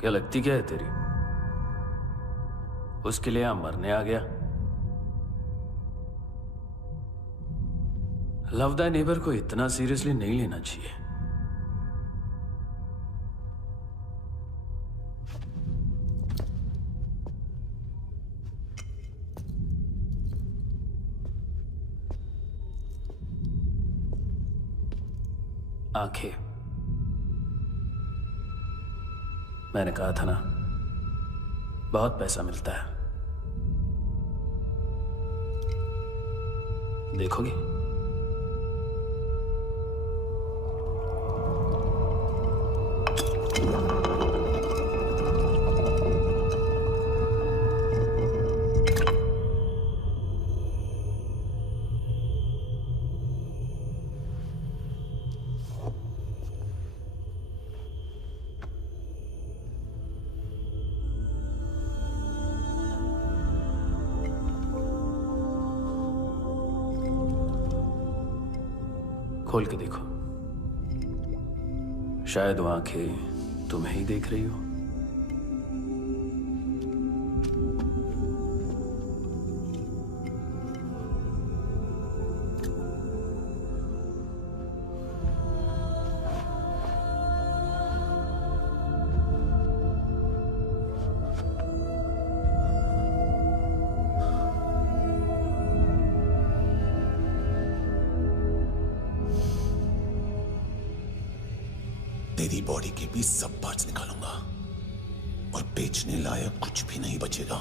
क्या लगती क्या है तेरी? उसके लिए यहां मरने आ गया? लव द नेबर को इतना सीरियसली नहीं लेना चाहिए। आंखें, मैंने कहा था ना, बहुत पैसा मिलता है। देखोगी? खोल के देखो, शायद वो आंखें तुम्हें ही देख रही हो। तेरी बॉडी के भी सब पार्ट्स निकालूंगा और बेचने लायक कुछ भी नहीं बचेगा।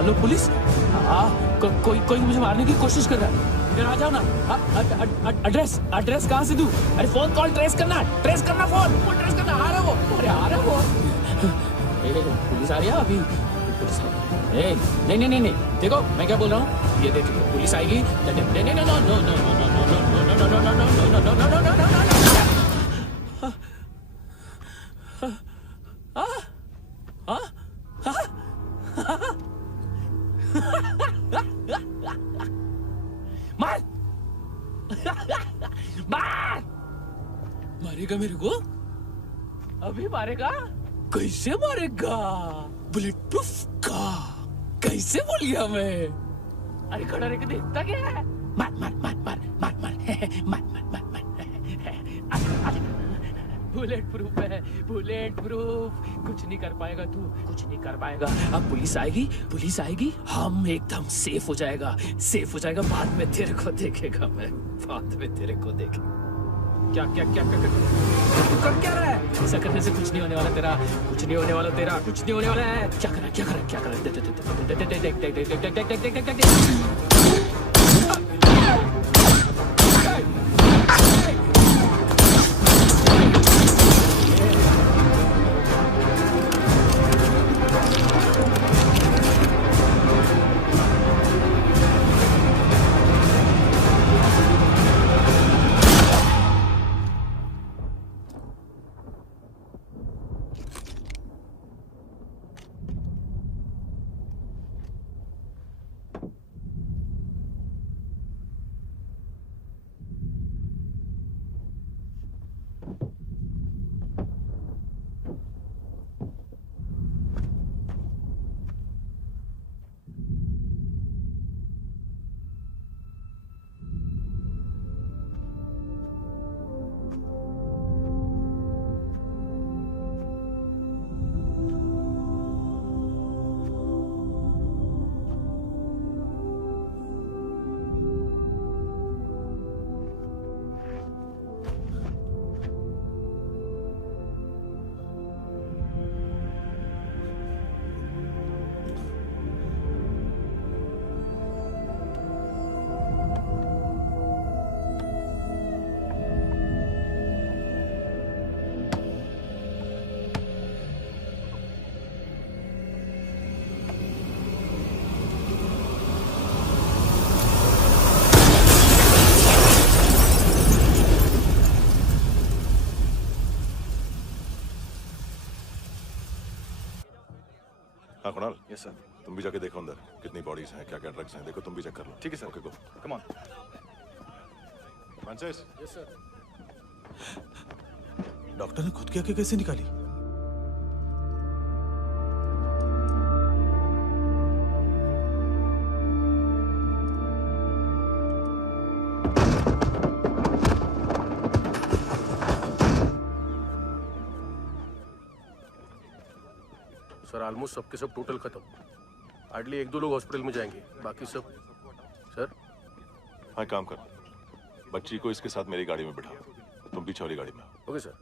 Hello police. कोई मुझे मारने की कोशिश कर रहा है। इधर आ जाओ ना। एड्रेस कहाँ से दूं? अरे फोन कॉल ट्रेस करना फोन ट्रेस करना। आ रहा वो, अरे आ रहा वो। पुलिस आ रही है अभी। पुलिस नहीं, देखो मैं क्या बोल रहा हूँ। ये देखो पुलिस आएगी। मार मार मारेगा मेरे को? अभी मारेगा? कैसे मारेगा? बुलेट प्रूफ का कैसे बोल गया मैं? अरे खड़ा रह के देखता क्या है? मार मार मार मार मार मार मार मार मार बुलेट प्रूफ है, बुलेट प्रूफ। कुछ नहीं कर पाएगा तू, कुछ नहीं कर पाएगा। अब पुलिस आएगी, हम एकदम सेफ हो जाएगा। बाद में तेरे को देखेगा मैं, बाद में तेरे को देखेगा। क्या कर क्या रहा है? ऐसा करने से कुछ नहीं होने वाला तेरा, कुछ नहीं होने वाला है। क्या कर रहा है? हाँ कुणाल, यस सर। तुम भी जाके देखो अंदर कितनी बॉडीज हैं, क्या क्या ड्रग्स हैं। देखो तुम भी चेक कर लो। ठीक है sir. Okay go. Come on. Francis. Yes sir. Doctor ने खुद की आंखें कैसे निकाली? सर ऑलमोस्ट सबके सब टोटल खत्म। हार्डली 1-2 लोग हॉस्पिटल में जाएंगे, बाकी सब। सर हाँ काम कर, बच्ची को इसके साथ मेरी गाड़ी में बिठा, तुम पीछे वाली गाड़ी में। Okay sir.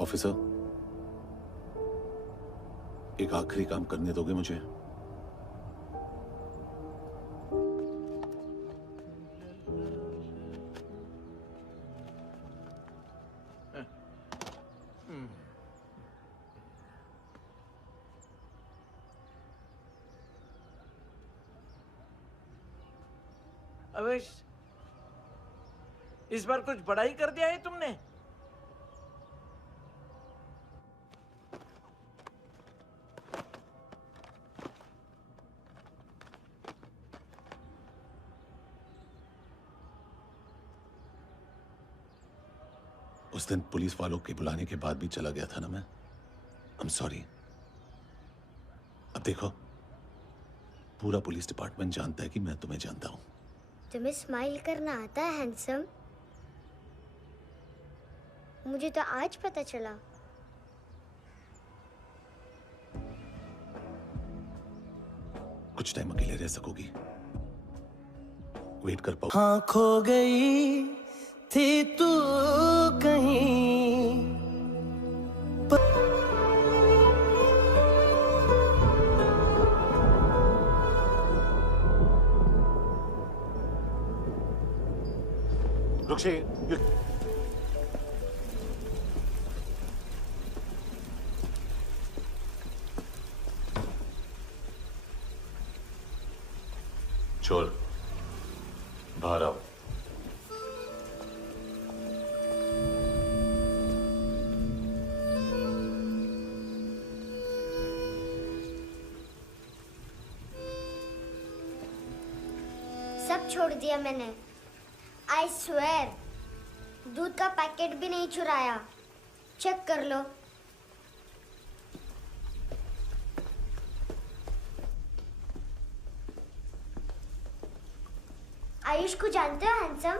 ऑफिसर, एक आखिरी काम करने दोगे मुझे? अवेश, इस बार कुछ बड़ा ही कर दिया है तुमने। उस दिन पुलिस वालों के बुलाने के बाद भी चला गया था ना मैं। I'm sorry। अब देखो, पूरा पुलिस डिपार्टमेंट जानता है कि मैं तुम्हें जानता हूं। तुम्हें स्माइल करना आता है हैंडसम? मुझे तो आज पता चला। कुछ टाइम अकेले रह सकोगी? वेट कर पाओ? हाँ, खो गई थी तू कहीं। रुक्षी, छोड़, बाहर आओ। सब छोड़ दिया मैंने। आई स्वेयर, दूध का पैकेट भी नहीं चुराया। चेक कर लो। आयुष को जानते हो हैंडसम?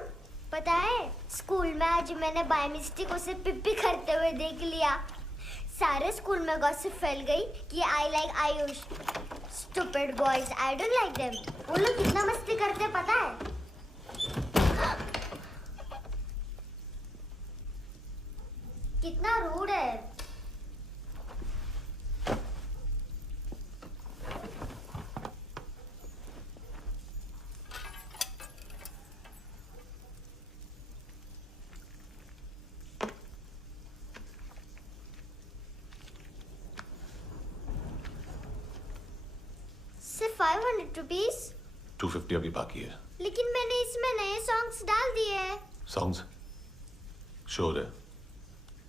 पता है, स्कूल में आज मैंने बाय मिस्टेक उसे पिप्पी करते हुए देख लिया। सारे स्कूल में गॉसिप फैल गई कि I like Ayush. Stupid boys, I don't like them. वो लोग कितना मस्ती करते पता है? कितना रूड है। सिर्फ 500 रुपीस? 250 अभी बाकी है। लेकिन मैंने इसमें नए सॉन्ग्स डाल दिए हैं। सॉन्ग्स? श्योर है?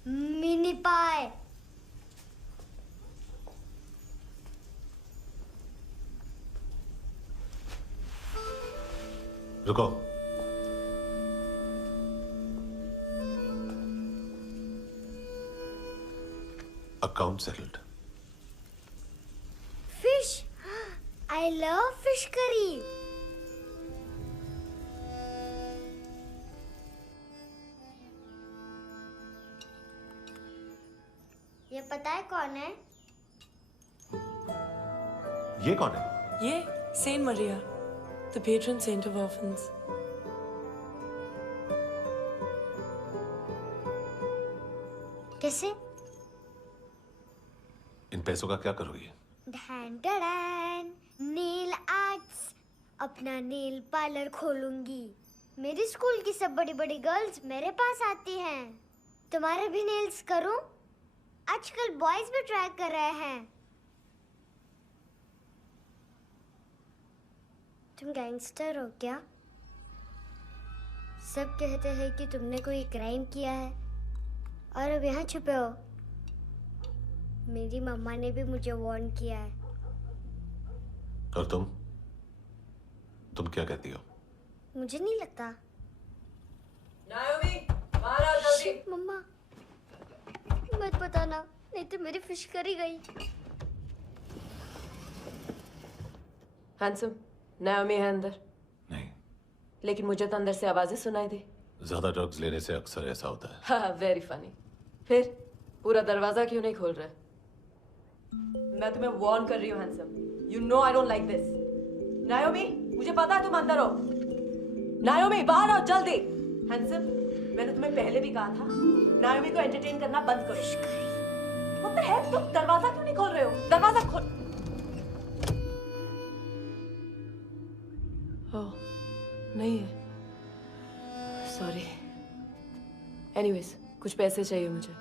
मिनी पाए। रुको। Account settled. Fish, I love fish curry. ये पता है कौन है? ये कौन है? ये saint Maria, the patron saint of orphans. कैसे? इन पैसों का क्या करोगी? ढैन ढैन, नेल आर्ट्स। अपना नेल पार्लर खोलूंगी। मेरी स्कूल की सब बड़ी बड़ी गर्ल्स मेरे पास आती हैं। तुम्हारे भी नेल्स करूं? आजकल बॉयज भी ट्राई कर रहे हैं। तुम गैंगस्टर हो क्या? सब कहते हैं कि तुमने कोई क्राइम किया है और अब यहाँ छुपे हो। मेरी मम्मा ने भी मुझे वार्न किया है। और तुम क्या कहती हो? मुझे नहीं लगता। नायोमी, बाहर आओ जल्दी। शिट, मम्मा मत बताना, नहीं तो मेरी फिश करी गई। हैंडसम, नायोमी है अंदर। नहीं, लेकिन मुझे तो अंदर से आवाजें सुनाई दी। ज्यादा ड्रग्स लेने से अक्सर ऐसा होता है। हाँ, वेरी फनी। फिर पूरा दरवाजा क्यों नहीं खोल रहे? मैं तुम्हें वार्न कर रही हूँ handsome. You know I don't like this. नायोमी, मुझे पता है तुम अंदर हो। नायोमी, बाहर आओ जल्दी। हैंडसम, मैंने तुम्हें पहले भी कहा था नायोमी को एंटरटेन करना बंद करो। What the heck? तुम दरवाजा क्यों नहीं खोल रहे हो? दरवाजा खोल। ओह, नहीं है। सॉरी। एनीवेज, कुछ पैसे चाहिए मुझे।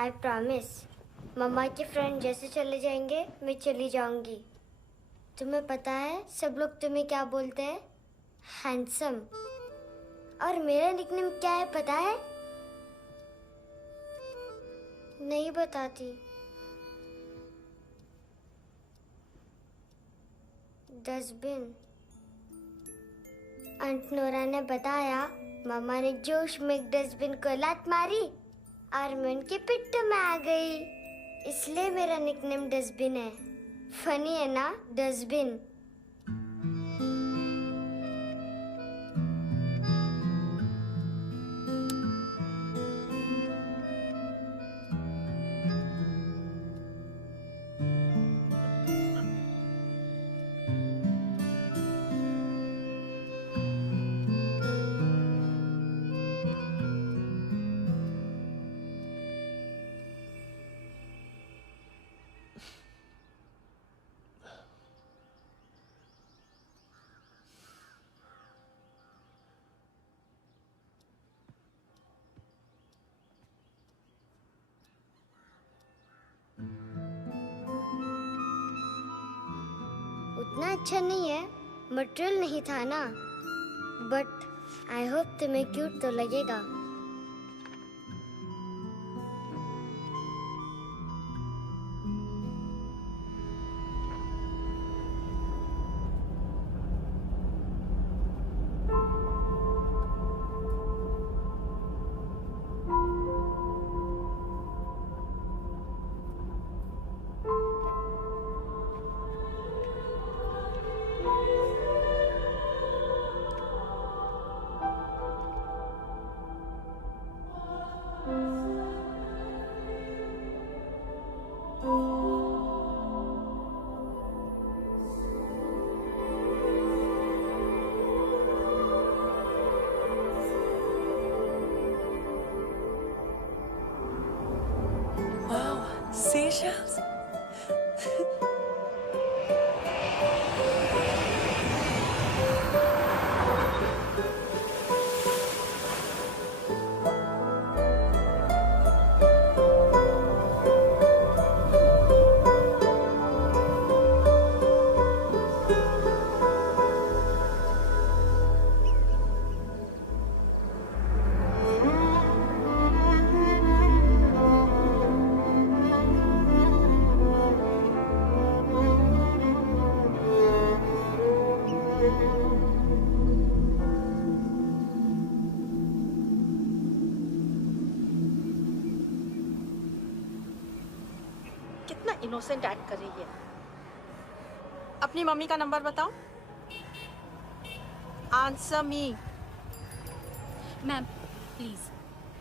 I promise. मम्मा के फ्रेंड जैसे चले जाएंगे मैं चली जाऊंगी। तुम्हें पता है सब लोग तुम्हें क्या बोलते हैं? हैंडसम। और मेरा निकनेम क्या है पता है? नहीं बताती। डस्टबिन। आंट नोरा ने बताया मामा ने जोश में एक डस्टबिन को लात मारी और मैं उनके पिट्ठू में आ गई, इसलिए मेरा निकनेम डस्टबिन है। फनी है ना डस्टबिन? उतना अच्छा नहीं है, मटेरियल नहीं था ना, बट आई होप तुम्हें क्यूट तो लगेगा। Seashells? कितना इनोसेंट एक्ट कर रही है। अपनी मम्मी का नंबर बताओ। Answer me. Ma'am please.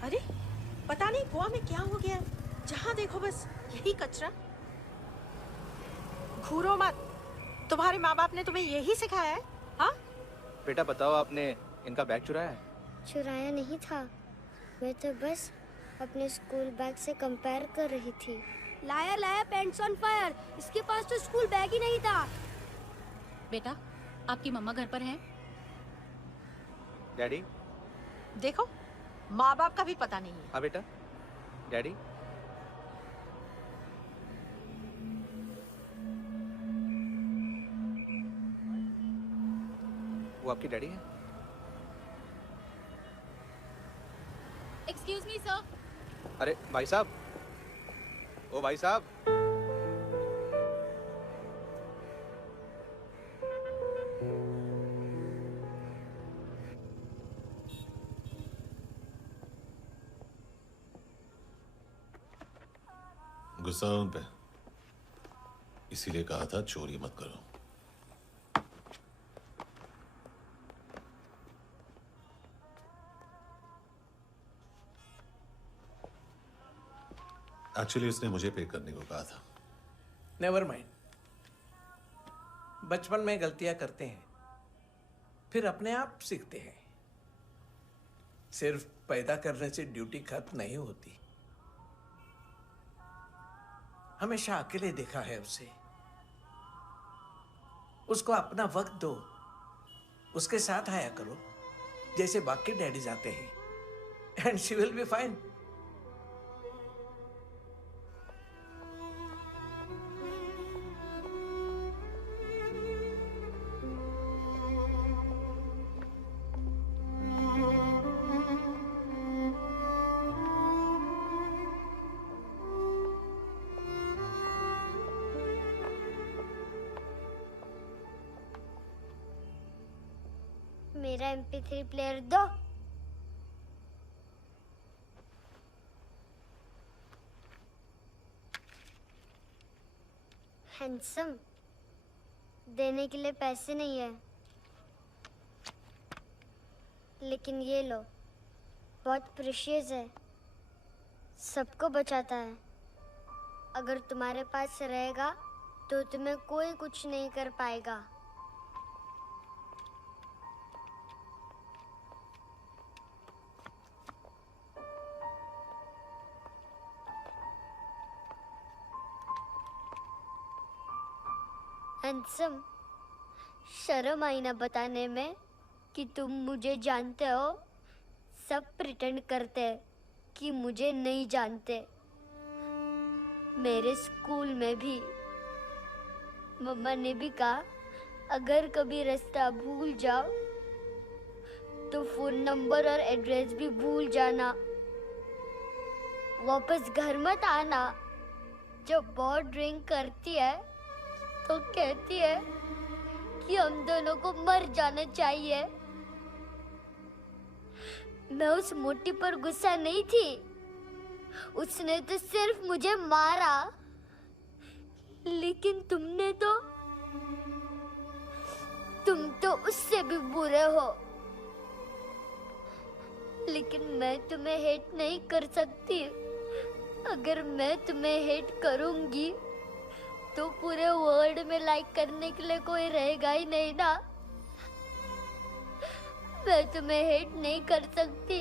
अरे पता नहीं गोवा में क्या हो गया, जहाँ देखो बस यही कचरा। घूरो मत, तुम्हारे माँ बाप ने तुम्हें यही सिखाया है? हाँ बेटा बताओ, आपने इनका बैग चुराया है? चुराया नहीं था, मैं तो बस अपने स्कूल बैग से कंपेयर कर रही थी। लाया लाया पैंट्स ऑन फायर, इसके पास तो स्कूल बैग ही नहीं था। बेटा आपकी मम्मा घर पर हैं? डैडी देखो, माँ बाप का भी पता नहीं है। हाँ बेटा। डैडी वो आपकी डैडी है? Excuse me sir. अरे भाई साहब, ओ भाई साहब। गुस्सा है उन पे, इसीलिए कहा था चोरी मत करो। एक्चुअली उसने मुझे पे करने को कहा था। नेवर माइंड, बचपन में गलतियां करते हैं, फिर अपने आप सीखते हैं। सिर्फ पैदा करने से ड्यूटी खत्म नहीं होती। हमेशा अकेले देखा है उसे। उसको अपना वक्त दो, उसके साथ आया करो जैसे बाकी डैडीज आते हैं, and she will be fine. मेरा MP3 प्लेयर दो। हैंडसम, देने के लिए पैसे नहीं है, लेकिन ये लो, बहुत प्रेशियस है, सबको बचाता है। अगर तुम्हारे पास रहेगा तो तुम्हें कोई कुछ नहीं कर पाएगा। हैंडसम, शर्म आई ना बताने में कि तुम मुझे जानते हो। सब प्रिटेंड करते हैं कि मुझे नहीं जानते। मेरे स्कूल में भी मम्मा ने भी कहा, अगर कभी रास्ता भूल जाओ तो फोन नंबर और एड्रेस भी भूल जाना, वापस घर मत आना। जब बहुत ड्रिंक करती है तो कहती है कि हम दोनों को मर जाना चाहिए। मैं उस मोटी पर गुस्सा नहीं थी, उसने तो सिर्फ मुझे मारा, लेकिन तुम तो उससे भी बुरे हो। लेकिन मैं तुम्हें हेट नहीं कर सकती। अगर मैं तुम्हें हेट करूंगी तो पूरे वर्ल्ड में लाइक करने के लिए कोई रहेगा ही नहीं ना। मैं तुम्हें हेट नहीं कर सकती।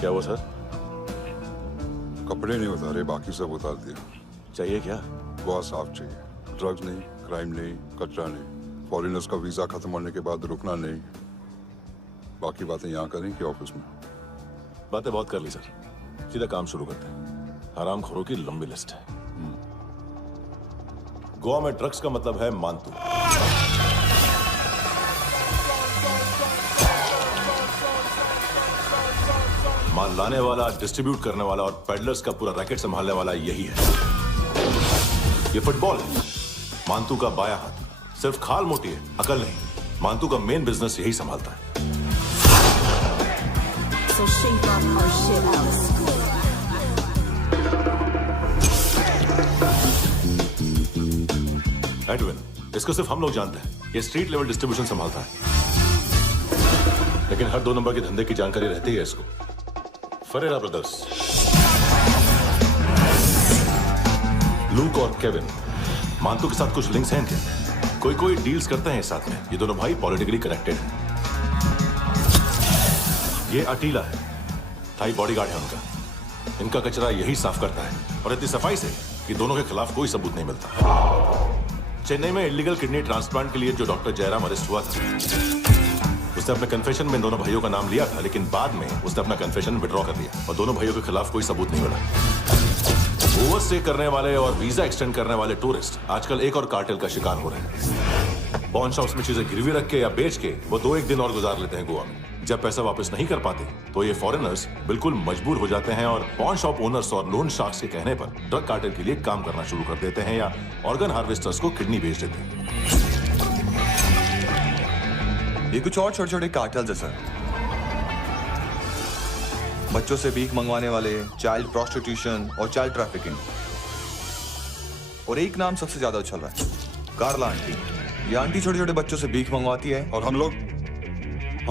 क्या हुआ सर? कपड़े नहीं उतारे, बाकी सब उतार दिया। चाहिए क्या? बहुत साफ चाहिए। ड्रग्स नहीं, क्राइम नहीं, कचरा नहीं। फॉरेनर्स का वीजा खत्म होने के बाद रुकना नहीं। बाकी बातें यहाँ करें कि ऑफिस में? बातें बहुत कर ली सर, सीधा काम शुरू करते हैं। हरामखोरों की लंबी लिस्ट है। गोवा में ड्रग्स का मतलब है मानतू। माल लाने वाला, डिस्ट्रीब्यूट करने वाला और पेडलर्स का पूरा रैकेट संभालने वाला यही है। ये फुटबॉल है, मानतू का बायां हाथ। सिर्फ खाल मोटी है, अकल नहीं। मानतू का मेन बिजनेस यही संभालता है। So shake up our shit out. Edwin, इसको सिर्फ हम लोग जानते हैं। ये स्ट्रीट लेवल डिस्ट्रीब्यूशन संभालता है, लेकिन हर 2 नंबर के धंधे की जानकारी रहती है इसको। फरेरा ब्रदर्स, लूक और केविन, मानतू के साथ कुछ लिंक्स हैं क्या? कोई डील्स करते हैं साथ में। ये दोनों भाई पॉलिटिकली कनेक्टेड हैं। ये अटीला है, थाई बॉडीगार्ड है उनका। इनका कचरा यही साफ करता है और इतनी सफाई से कि दोनों के खिलाफ कोई सबूत नहीं मिलता। चेन्नई में इलीगल किडनी ट्रांसप्लांट के लिए जो डॉक्टर जयराम अरेस्ट हुआ था, उसने अपने कन्फेशन में दोनों भाइयों का नाम लिया था, लेकिन बाद में उसने अपना कन्फेशन विड्रॉ कर लिया और दोनों भाइयों के खिलाफ कोई सबूत नहीं मिला। ओवरस्टे करने वाले और वीजा एक्सटेंड करने वाले टूरिस्ट आजकल एक और कार्टेल का शिकार हो रहे हैं। पॉन शॉप्स में चीजें गिरवी रख के या बेच के वो 2-1 दिन और गुजार लेते हैं गोवा में। जब पैसा वापस नहीं कर पाते तो ये फॉरेनर्स बिल्कुल मजबूर हो जाते हैं और पॉन शॉप ओनर्स और लोन शार्क्स के कहने पर ड्रग कार्टेल के लिए काम करना शुरू कर देते हैं या ऑर्गन हार्वेस्टर्स को किडनी बेच देते हैं। ये कुछ और छोटे छोटे कार्टेल्स है सर। बच्चों से भीख मंगवाने वाले, चाइल्ड प्रोस्टिट्यूशन और चाइल्ड ट्रैफिकिंग। और एक नाम सबसे ज्यादा उछल रहा है, कार्ला आंटी। ये आंटी छोटे छोटे बच्चों से भीख मंगवाती है और हम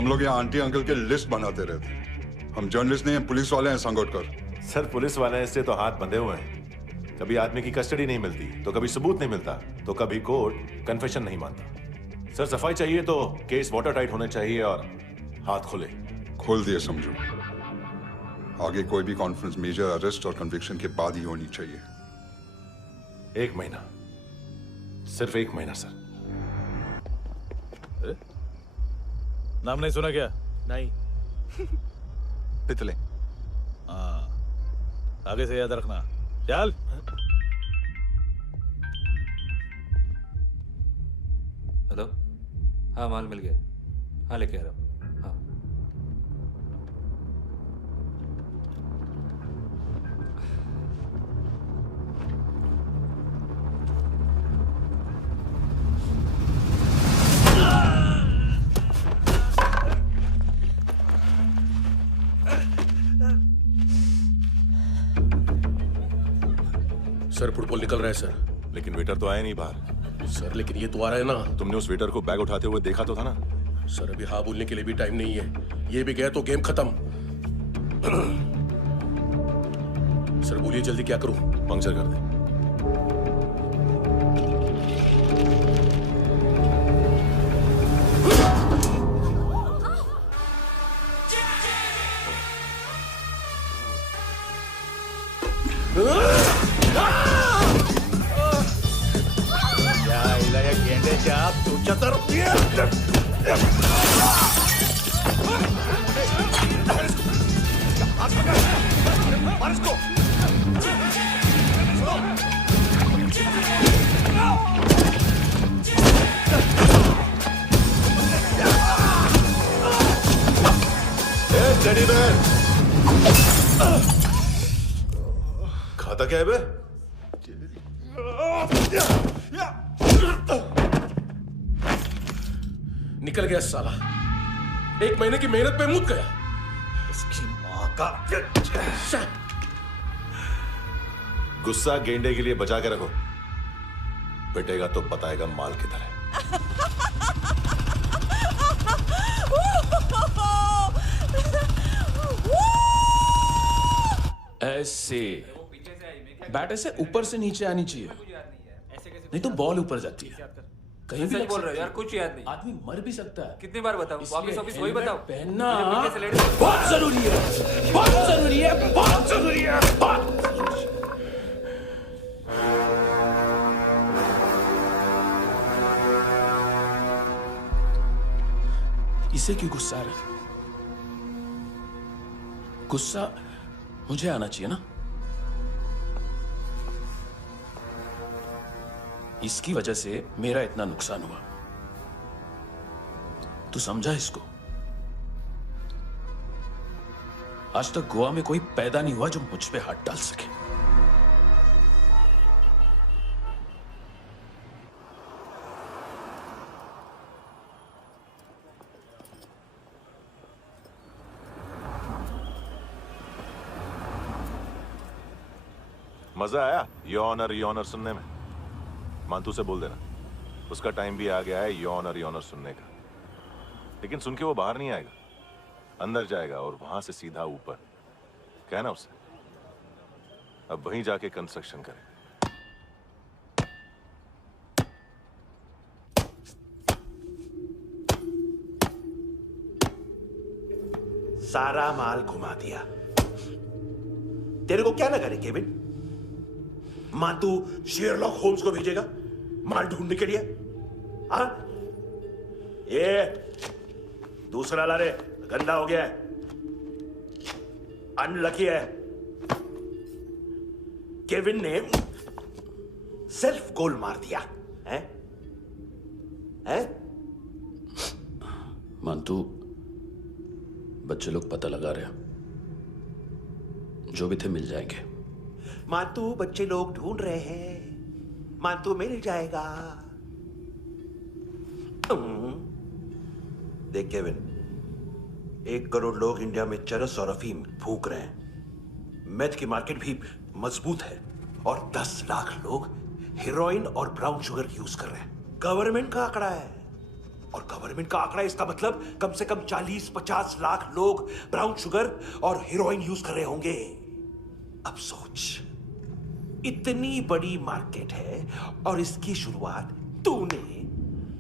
लोग यहाँ आंटी अंकल के लिस्ट बनाते रहते हैं। हम जर्नलिस्ट नहीं हैं, पुलिस वाले हैं संगोटकर। सर पुलिस वाले इससे तो हाथ बंधे हुए हैं। कभी आदमी की कस्टडी नहीं मिलती तो कभी सबूत नहीं मिलता तो कभी कोर्ट कन्फेशन नहीं मानता। सर सफाई चाहिए तो केस वाटर टाइट होने चाहिए और हाथ खुले। खोल दिए समझो। आगे कोई भी कॉन्फ्रेंस मेजर अरेस्ट और कन्विक्शन के बाद ही होनी चाहिए। 1 महीना, सिर्फ 1 महीना सर। नाम नहीं सुना क्या? नहीं। पितले। हाँ, आगे से याद रखना। चल। हेलो, हाँ माल मिल गया। हाँ लेके आ रहा हूँ। हाँ सर फुटबॉल निकल रहा है सर। लेकिन वेटर तो आया नहीं बाहर। सर लेकिन ये तो आ रहा है ना। तुमने उस वेटर को बैग उठाते हुए देखा तो था ना। सर अभी हाँ बोलने के लिए भी टाइम नहीं है। ये भी गया तो गेम खत्म। सर बोलिए जल्दी क्या करूं? पंक्चर कर दे। तू चतर खाता क्या है बे? निकल गया साला। 1 महीने की मेहनत पे मुक गया। उसकी माँ का। गुस्सा गेंडे के लिए बचा के रखो, पिटेगा तो बताएगा माल किधर है। ऐसे बैट ऐसे ऊपर से नीचे आनी चाहिए, नहीं तो बॉल ऊपर जाती है। कहीं भी सच बोल रहे हो यार, कुछ याद नहीं। आदमी मर भी सकता है। कितनी बार बताऊं? वापस ऑफिस वही बताओ। पहनना मुझे पीछे से लेट- बहुत जरूरी है, बहुत जरूरी है, बहुत जरूरी है, बहुत जरूरी है। इसे क्यों गुस्सा आ रहा है? गुस्सा मुझे आना चाहिए ना। इसकी वजह से मेरा इतना नुकसान हुआ। तू समझा इसको? आज तक गोवा में कोई पैदा नहीं हुआ जो मुझ पे हाथ डाल सके। मजा आया योनर सुनने में? मानतू से बोल देना उसका टाइम भी आ गया है योनर सुनने का। लेकिन सुन के वो बाहर नहीं आएगा, अंदर जाएगा और वहां से सीधा ऊपर। कहना उसे अब वहीं जाके कंस्ट्रक्शन करे। सारा माल घुमा दिया। तेरे को क्या लगा रे केविन? मां तू शेरलॉक होम्स को भेजेगा माल ढूंढने के लिए? हाँ? ये दूसरा ला रे, गंदा हो गया है, अनलकी है। केविन ने सेल्फ गोल मार दिया है? हैं? मानतू, बच्चे लोग पता लगा रहे हैं, जो भी थे मिल जाएंगे। मानतू, बच्चे लोग ढूंढ रहे हैं, मानतू मिल जाएगा। देख केविन, 1 करोड़ लोग इंडिया में चरस और अफीम फूंक रहे हैं। मेथ की मार्केट भी मजबूत है और 10 लाख लोग हेरोइन और ब्राउन शुगर यूज कर रहे हैं। गवर्नमेंट का आंकड़ा है, और गवर्नमेंट का आंकड़ा, इसका मतलब कम से कम 40-50 लाख लोग ब्राउन शुगर और हेरोइन यूज कर रहे होंगे। अब सोच, इतनी बड़ी मार्केट है और इसकी शुरुआत तूने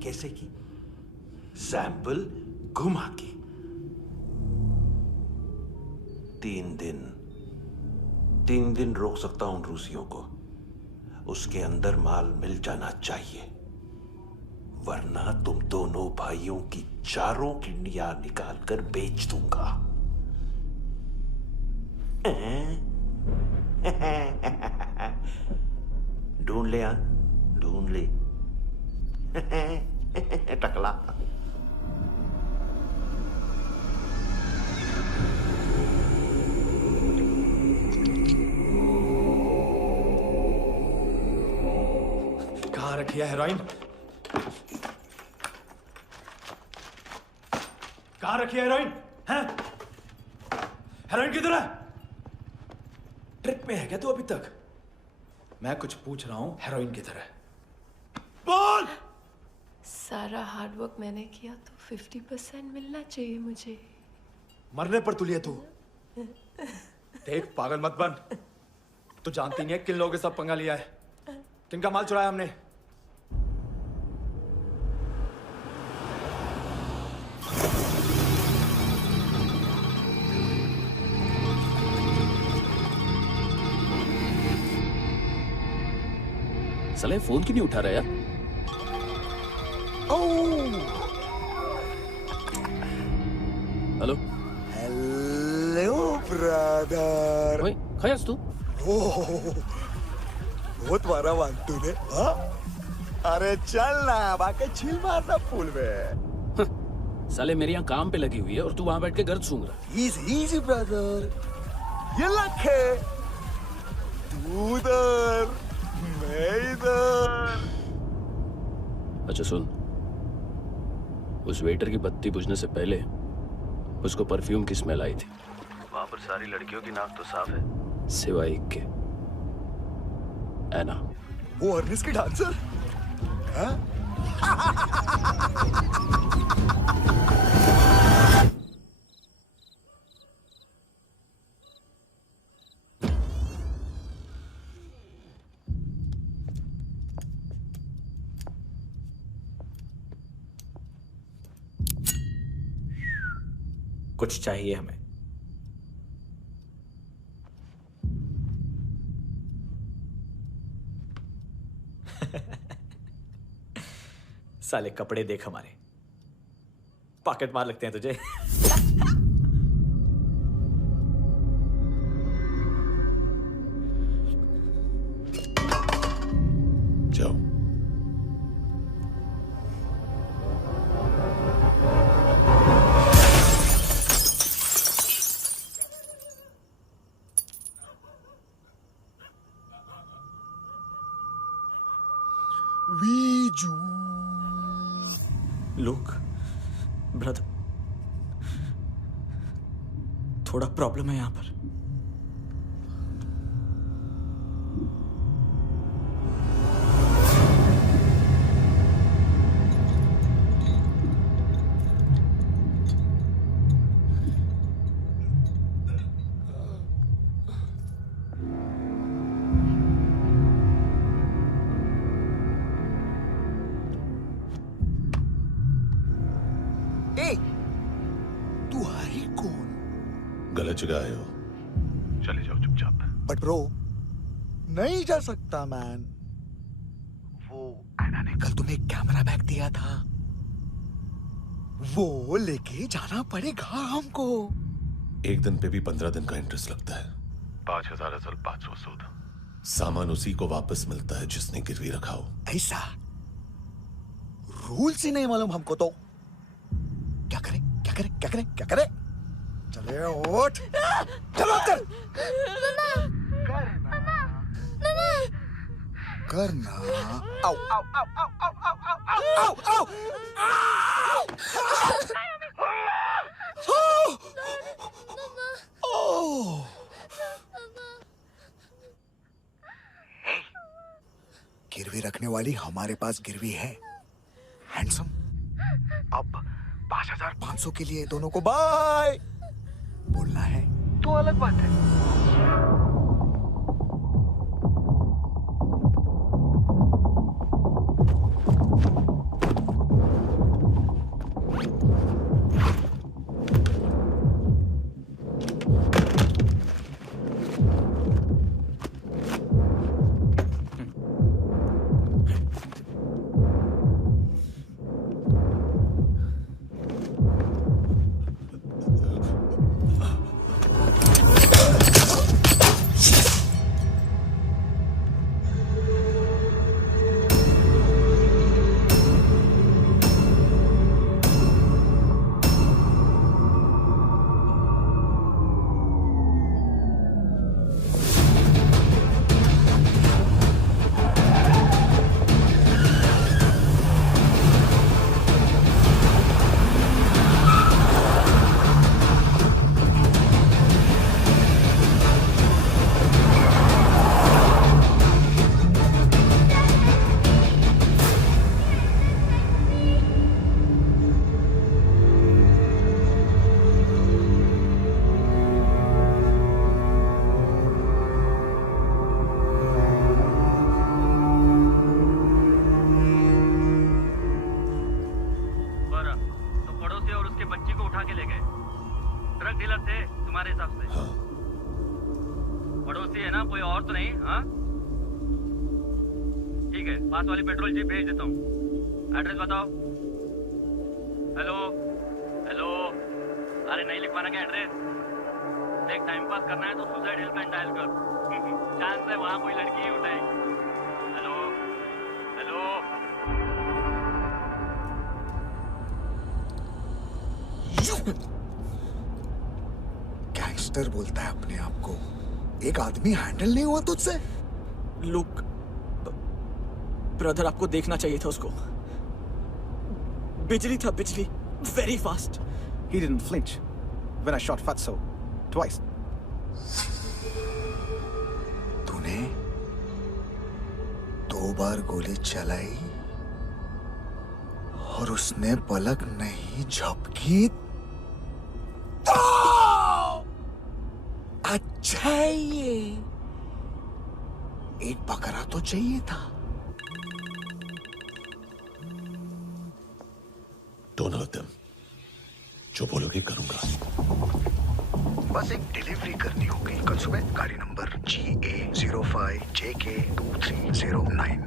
कैसे की? सैंपल घुमा के। 3 दिन रोक सकता हूं रूसियों को, उसके अंदर माल मिल जाना चाहिए, वरना तुम दोनों भाइयों की 4 किडनियां निकाल कर बेच दूंगा। ढूंढ ले, ढूंढ ले टकला। कहाँ रखी है हेरोइन? कहाँ रखी है हेरोइन? हैं? हेरोइन किधर है? ट्रिप में है क्या तू अभी तक? मैं कुछ पूछ रहा हूं, हेरोइन किधर है? बोल! सारा हार्ड वर्क मैंने किया तो 50% मिलना चाहिए मुझे। मरने पर तुलिए तू। देख, पागल मत बन। तू जानती नहीं है किन लोगों के साथ पंगा लिया है, किनका माल चुराया हमने। साले फोन क्यों नहीं उठा रहा यार? Hello hello brother. ओए, खयास तू? बहुत मारा मानतू ने। हाँ? अरे चल ना, बाकी छील मारना पूल में। साले मेरी यहाँ काम पे लगी हुई है और तू वहां बैठ के गर्द सूंघ रहा। इजी ब्रदर, ये लक है। तू उधर, मैं इधर। अच्छा सुन, उस वेटर की बत्ती बुझने से पहले उसको परफ्यूम की स्मेल आई थी। वहां पर सारी लड़कियों की नाक तो साफ है, सिवाय एक के, एना। वो अर्निस की डांसर? हाँ? कुछ चाहिए हमें। साले कपड़े देख हमारे, पॉकेट मार लगते हैं तुझे। जाओ। लुक ब्रदर, थोड़ा प्रॉब्लम है यहां पर। तू है कौन? गलत जगह आए हो, चले जाओ चुपचाप। बट ब्रो, नहीं जा सकता मैन। वो एना ने कल तुम्हें कैमरा बैग दिया था, वो लेके जाना पड़ेगा हमको। एक दिन पे भी 15 दिन का इंटरेस्ट लगता है। 5,000 असल 500 सूद। सामान उसी को वापस मिलता है जिसने गिरवी रखा हो। ऐसा रूल्स ही नहीं मालूम हमको तो। क्या करें क्या करें क्या करें क्या करें? चले उठ, चलो कर करना। आओ आओ आओ आओ आओ आओ आओ आओ आओ। गिरवी रखने वाली हमारे पास गिरवी है। हैंडसम, अब 5,500 के लिए दोनों को बाय बोलना है तो अलग बात है। पास वाली पेट्रोल जीप भेज देता हूँ। एड्रेस बताओ। हेलो हेलो, अरे नहीं लिखवाना क्या एड्रेस? देख टाइम पास करना है तो सुसाइड हेल्पलाइन डायल कर। चांस है वहाँ कोई लड़की ही उठाएगी। Hello hello. गैंगस्टर बोलता है अपने आप को। एक आदमी हैंडल नहीं हुआ तुझसे? लुक ब्रदर, आपको देखना चाहिए था उसको। बिजली था, बिजली, very fast. He didn't flinch when I shot Fatso twice. तूने 2 बार गोली चलाई और उसने पलक नहीं झपकी तो अच्छा है ये। एक बकरा तो चाहिए था। Don't hurt them. जो बोलोगे करूंगा। बस एक डिलीवरी करनी होगी कल सुबह। गाड़ी नंबर GA05JK2309।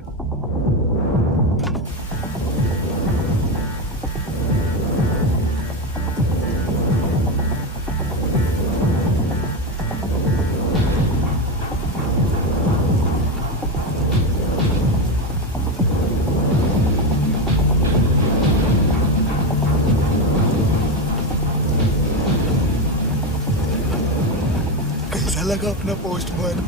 लगा अपना पोस्टमैन।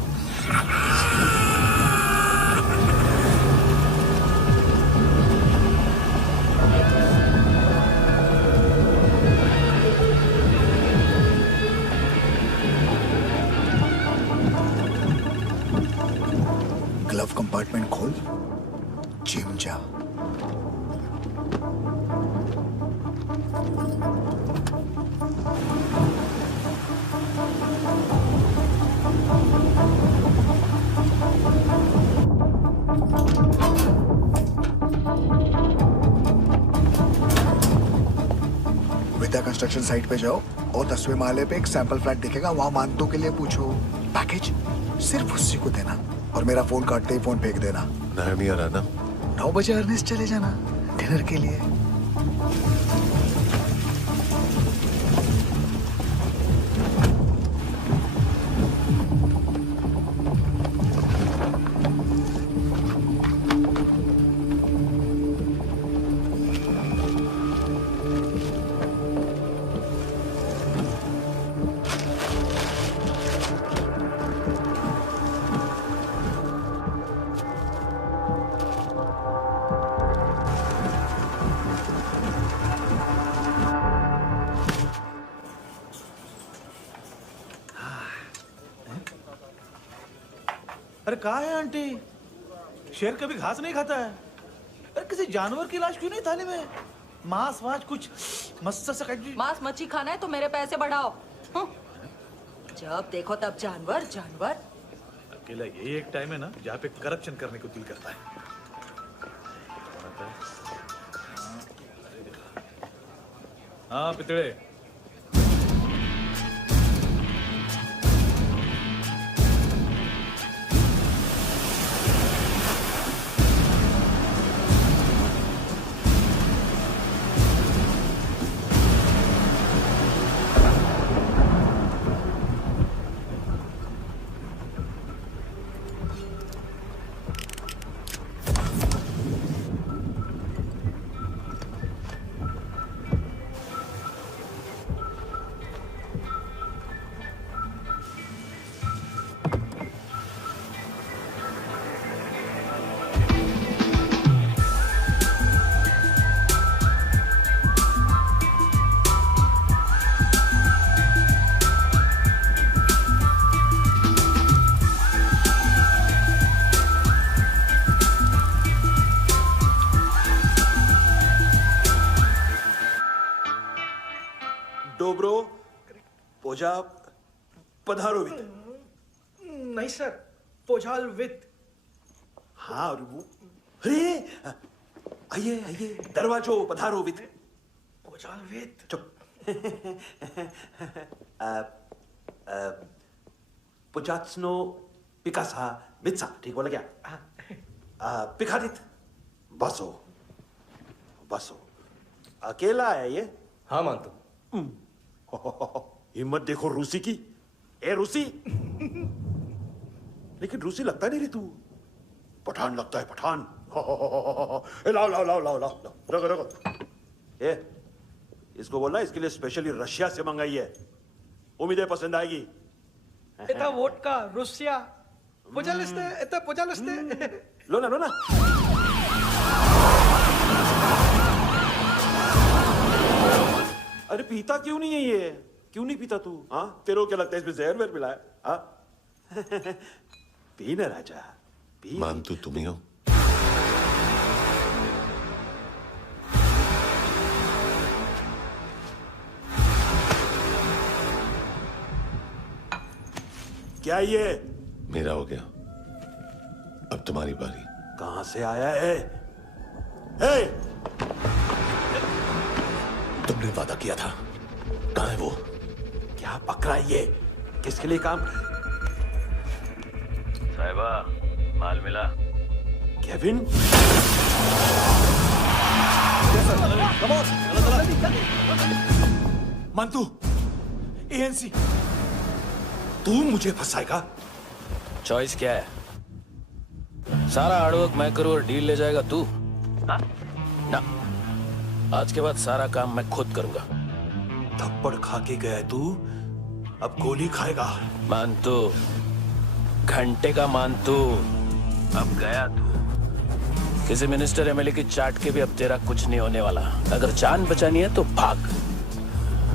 ग्लव कंपार्टमेंट खोल, जिम जा। विद्या कंस्ट्रक्शन साइट पे जाओ और 10वें माले पे एक सैंपल फ्लैट दिखेगा, वहां मानतू के लिए पूछो। पैकेज सिर्फ उसी को देना और मेरा फोन काटते ही फोन फेंक देना। नायमी आ रहा ना? 9 बजे अर्नेस्ट चले जाना डिनर के लिए। अरे कहाँ है आंटी? शेर कभी घास नहीं खाता है। अरे किसी जानवर की लाश क्यों नहीं थाली में? मांस वास कुछ मस्त सा मांस मच्छी खाना है तो मेरे पैसे बढ़ाओ। जब देखो तब जानवर जानवर। अकेला यही एक टाइम है ना जहाँ पे करप्शन करने को दिल करता है। हाँ पितड़े, डोब्रो पोजा पधारोवित। नहीं सर, पोजाल विथ। हाँ अरे आइए आइए, दरवाजो पधारोवित। पोजाल विथ। चुप। पुचात्सनो पिकासा मित्सा, ठीक बोला क्या? पिखादित बसो बसो। अकेला है ये? हाँ मानतो। हिम्मत देखो रूसी की। ए रूसी, लेकिन रूसी लगता नहीं रे तू, पठान लगता है पठान। लाओ लाओ लाओ लाओ लाओ, रखो रखो। ए इसको बोलना इसके लिए स्पेशली रशिया से मंगाई है, उम्मीद है पसंद आएगी। इतना वोडका रुसिया पोजालिस्ते, इतना पोजालिस्ते। लो ना लो ना। अरे पीता क्यों नहीं है ये? क्यों नहीं पीता तू? हाँ तेरे को क्या लगता है इसमें जहर वहर मिला है? हाँ पी ना राजा पी। मानतू तुम ही हो? क्या ये? मेरा हो गया, अब तुम्हारी बारी। कहां से आया है? हे! तुमने वादा किया था, कहां है वो? क्या पकड़ा है ये? किसके लिए काम? साहिबा, माल मिला? केविन? मंतू, एएनसी। तू मुझे फंसाएगा? चॉइस क्या है? सारा हार्डवर्क मैं करूं और डील ले जाएगा तू? ना, आज के बाद सारा काम मैं खुद करूंगा। थप्पड़ खा के गया तू, अब गोली खाएगा। मानतू, घंटे का मानतू, अब गया तू। किसी मिनिस्टर एमएलए की चाट के भी अब तेरा कुछ नहीं होने वाला। अगर जान बचानी है तो भाग।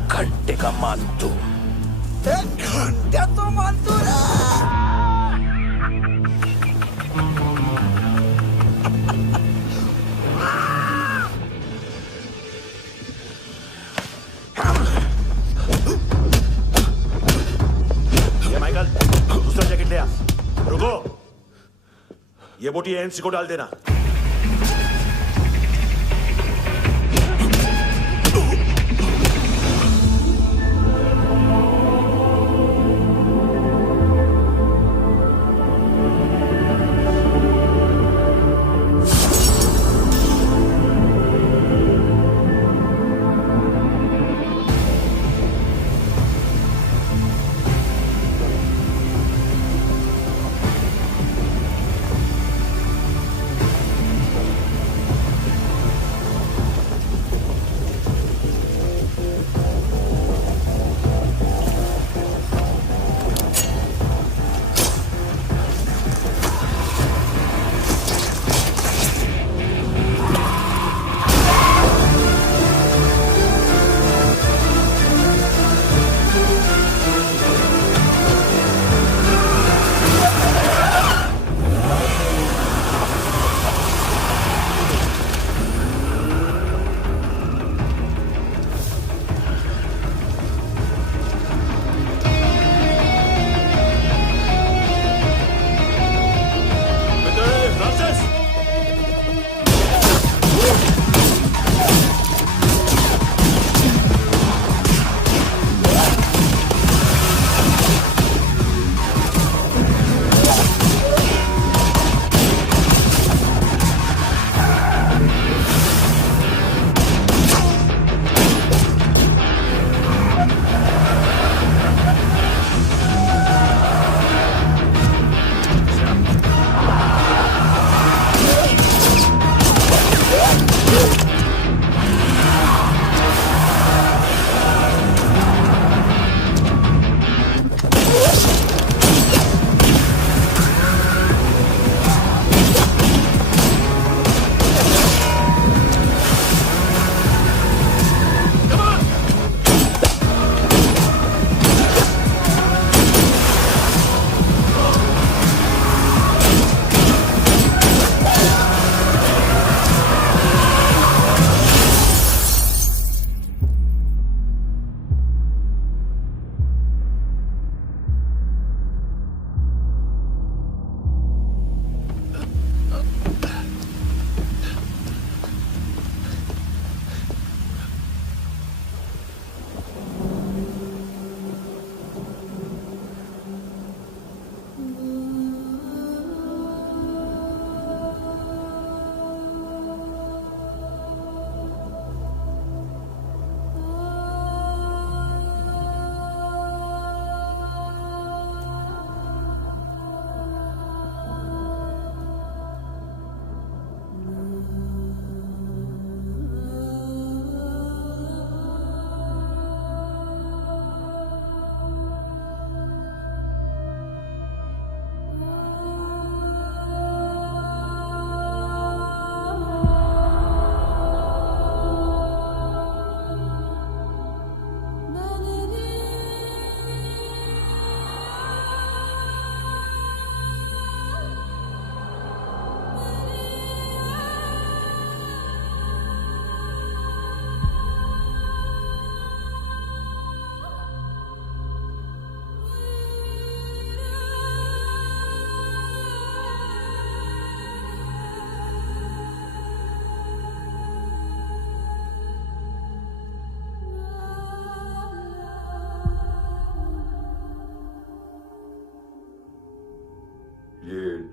घंटे का मानतू। एक घंटा तो मानतू ना। ये माइकल, दूसरा जैकेट ले आ। रुको, ये बोटी एएनसी को डाल देना।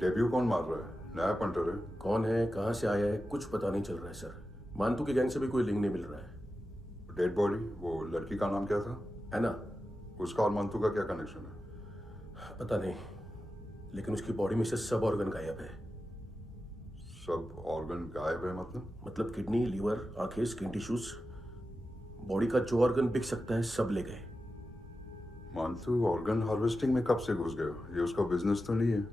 डेब्यू कौन मार रहा है? नया पंटर है। कौन है, कहाँ से आया है, कुछ पता नहीं चल रहा है सर। मानतू के गैंग से भी कोई लिंक नहीं मिल रहा है। डेड बॉडी, वो लड़की का नाम क्या था? एना। उसका और मंतू का क्या कनेक्शन है? पता नहीं, लेकिन उसकी बॉडी में से सब ऑर्गन गायब है। सब ऑर्गन गायब है मतलब किडनी, लीवर, आंखें, स्किन टिश्यूज, बॉडी का जो ऑर्गन बिक सकता है सब ले गए। मंतू ऑर्गन हार्वेस्टिंग में कब से घुस गए? ये उसका बिजनेस तो नहीं है?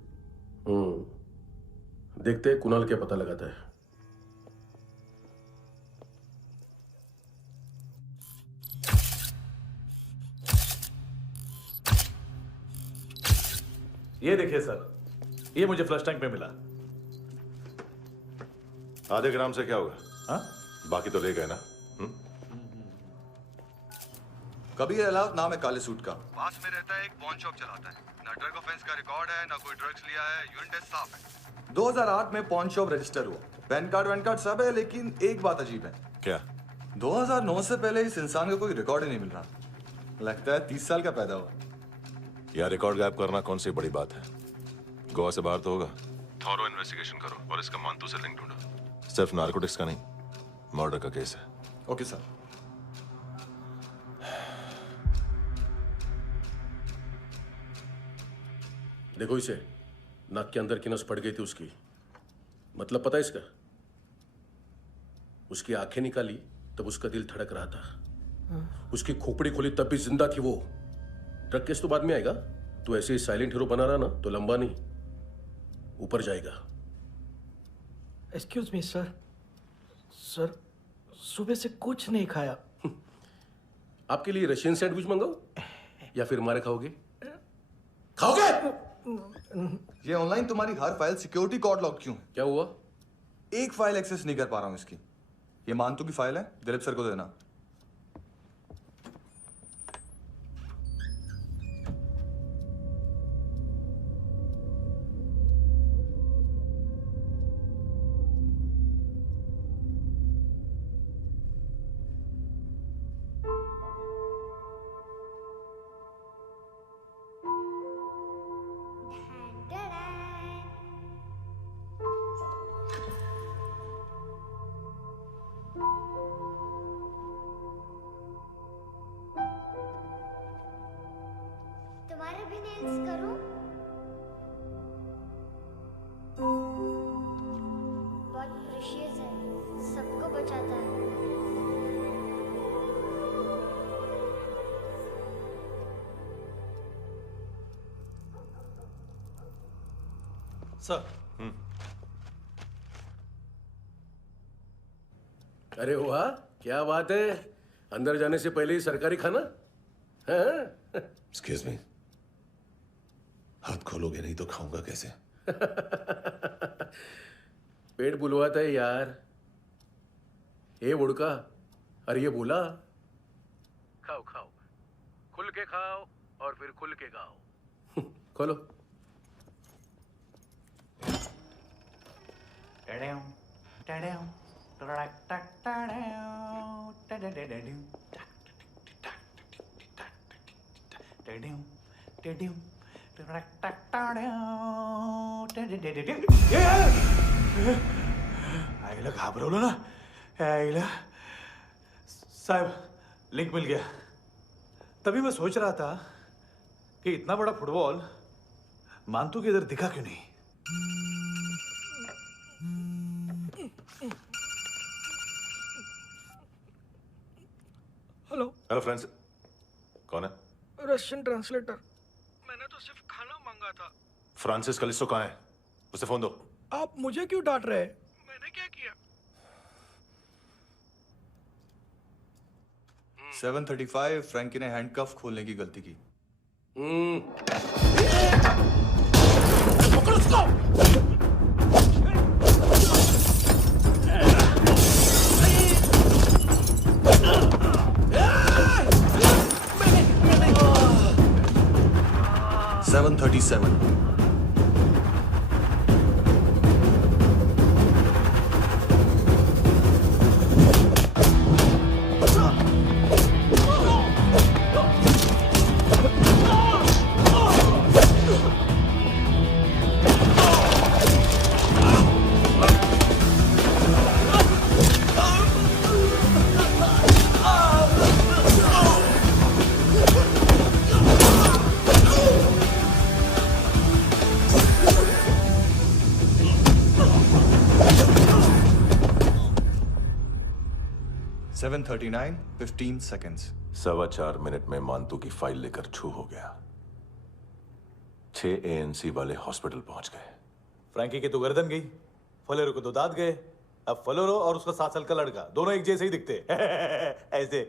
देखते हैं कुणाल क्या पता लगाता है। ये देखिए सर, ये मुझे फ्लश टैंक में मिला। आधे ग्राम से क्या होगा? हाँ? बाकी तो ले गए ना? कबीर अलाउद नाम है काले सूट का। पास में रहता है, एक पॉन शॉप चलाता है। ना ड्रग ऑफेंस का रिकॉर्ड है, ना कोई ड्रग्स लिया है, यूरिन टेस्ट साफ है। 2008 में पॉन शॉप रजिस्टर हुआ, पैन कार्ड वैन कार्ड सब है, लेकिन एक बात अजीब है। क्या? 2009 से पहले इस इंसान का कोई रिकॉर्ड ही नहीं मिल रहा। लगता है 30 साल का पैदा हुआ। यार रिकॉर्ड गायब करना कौन सी बड़ी बात है? गोवा से बाहर तो होगा। थॉरो इन्वेस्टिगेशन करो और इसका मानतू से लिंक ढूंढो। सिर्फ नारकोटिक्स का नहीं, मर्डर का केस है। Okay sir. देखो इसे, नाक के अंदर की नस पड़ गई थी उसकी। मतलब पता है इसका? उसकी आंखें निकाली तब उसका दिल धड़क रहा था। उसकी खोपड़ी खोली तब भी जिंदा थी वो। ड्रग केस तो बाद में आएगा। तो ऐसे ही साइलेंट हीरो बना रहा ना तो लंबा नहीं, ऊपर जाएगा। एक्सक्यूज मी सर, सर सुबह से कुछ नहीं खाया। आपके लिए रशियन सैंडविच मंगाओ या फिर मारे खाओगे? खाओगे? ये ऑनलाइन तुम्हारी हर फाइल सिक्योरिटी कोड लॉक क्यों है? क्या हुआ? एक फाइल एक्सेस नहीं कर पा रहा हूं इसकी। ये मानतू की फाइल है, दिलीप सर को देना। तुम्हारे भी नेल्स करूं? बहुत प्रेशियस है, सबको बचाता है। सर। अरे वाह, क्या बात है। अंदर जाने से पहले ही सरकारी खाना। एक्सक्यूज मी, हाथ खोलोगे नहीं तो खाऊंगा कैसे? पेट बुलवाता है यार। ये बुड़का, अरे ये बोला। खाओ खाओ, खुल के खाओ और फिर खुल के गाओ। खोलो। आईला घाबरवलं ना। आईला साहब, लिंक मिल गया। तभी मैं सोच रहा था कि इतना बड़ा फुटबॉल मानतू के इधर दिखा क्यों नहीं। हेलो फ्रेंड्स, कौन है? Russian translator. मैंने तो सिर्फ खाना मांगा था। फ्रांसिस कलिस्टो कहाँ है? उसे फोन दो। आप मुझे क्यों डांट रहे हैं? मैंने क्या किया? 735 फ्रैंकी ने हैंडकफ खोलने की गलती की। पकड़ो उसको! 737 Oh! 7:39, 15 seconds. 4.25 मिनट में मांतू की फाइल लेकर छू हो गया। 6 ANC वाले हॉस्पिटल पहुंच गए। फ्रैंकी की तो गर्दन गई, फलेरो को तो दांत गए। अब फलेरो और उसका 7 साल का लड़का दोनों एक जैसे ही दिखते ऐसे।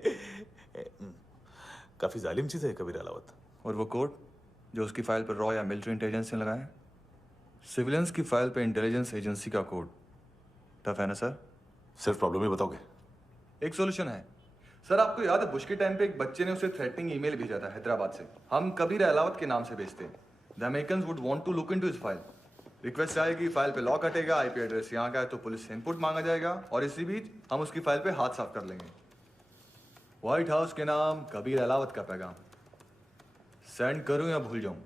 काफी जालिम चीज है कबीर अलावत। और वो कोड जो उसकी फाइल पर रॉ या मिलिट्री इंटेलिजेंस ने लगाया, सिविलियंस की फाइल पे इंटेलिजेंस एजेंसी का कोड। टफ है ना सर? सिर्फ प्रॉब्लम ही बताओगे? एक सॉल्यूशन है सर। आपको याद है बुश के टाइम पे एक बच्चे ने उसे थ्रेटनिंग ईमेल भेजा था हैदराबाद से। हम कबीर अलावत के नाम से भेजते हैं। The Americans would want to look into his file. Request आएगी, फाइल पे लॉक हटेगा, आईपी एड्रेस यहाँ का है तो पुलिस से इनपुट मांगा जाएगा और इसी बीच हम उसकी फाइल पे हाथ साफ कर लेंगे। व्हाइट हाउस के नाम कबीर अलावत का पैगाम। सेंड करूं या भूल जाऊं?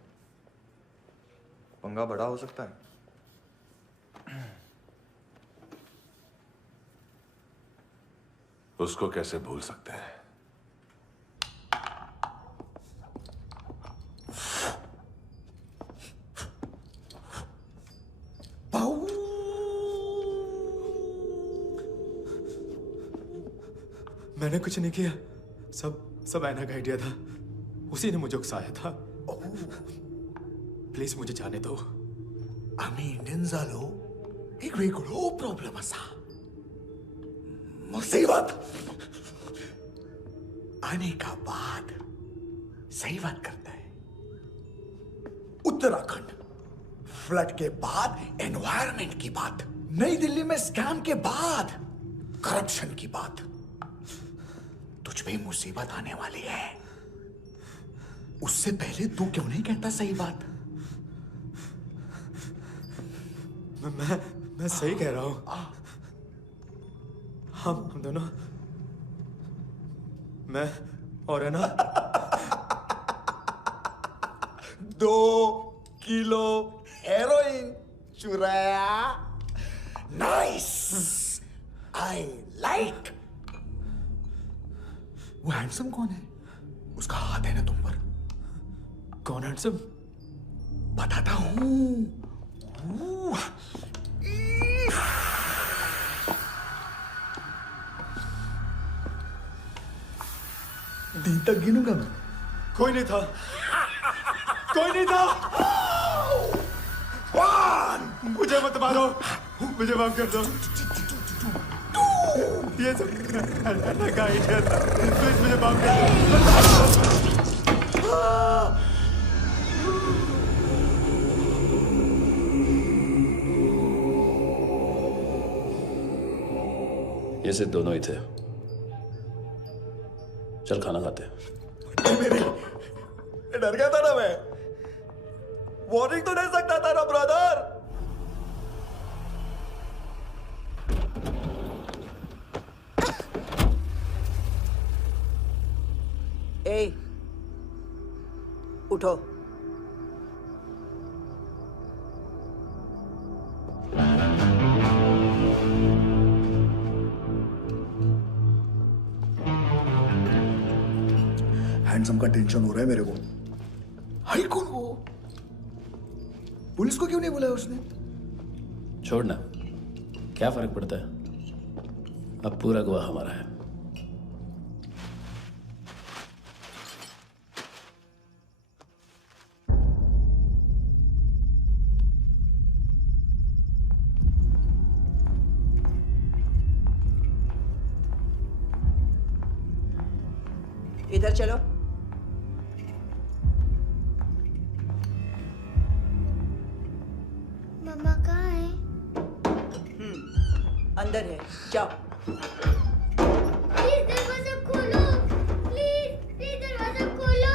पंगा बड़ा हो सकता है। उसको कैसे भूल सकते हैं? मैंने कुछ नहीं किया, सब ऐना का आइडिया था। उसी ने मुझे उकसाया था। प्लीज मुझे जाने दो। आम्ही इंडियन झालो एक वेगळो प्रॉब्लेम असा। मुसीबत आने का बाद सही बात करता है। उत्तराखंड फ्लड के बाद एनवायरनमेंट की बात, नई दिल्ली में स्कैम के बाद करप्शन की बात। तुझ पे मुसीबत आने वाली है, उससे पहले तू क्यों नहीं कहता सही बात? मैं सही कह रहा हूं। हम दोनों, मैं और है ना 2 किलो हेरोइन चुराया। Nice, I like. वो हैंडसम कौन है? उसका हाथ है ना तुम पर? कौन हैंडसम? बताता हूं। दिन तक गिनूंगा मैं। कोई नहीं था, कोई नहीं था। मुझे मत मारो, मुझे माफ कर दो। ये सब का आइडिया था। प्लीज मुझे माफ कर दो। ये सिर्फ दोनों ही थे। चल खाना खाते हैं। डर गया था ना मैं। वार्निंग तो दे सकता था ना ब्रदर। ए, उठो। हैंडसम का टेंशन हो रहा है मेरे को। हाई कौन वो? पुलिस को क्यों नहीं बुलाया उसने? छोड़ना, क्या फर्क पड़ता है? अब पूरा गवाह हमारा है। इधर चलो। मम्मा कहाँ है? अंदर है, जाओ। प्लीज दरवाजा खोलो। प्लीज प्लीज दरवाजा खोलो।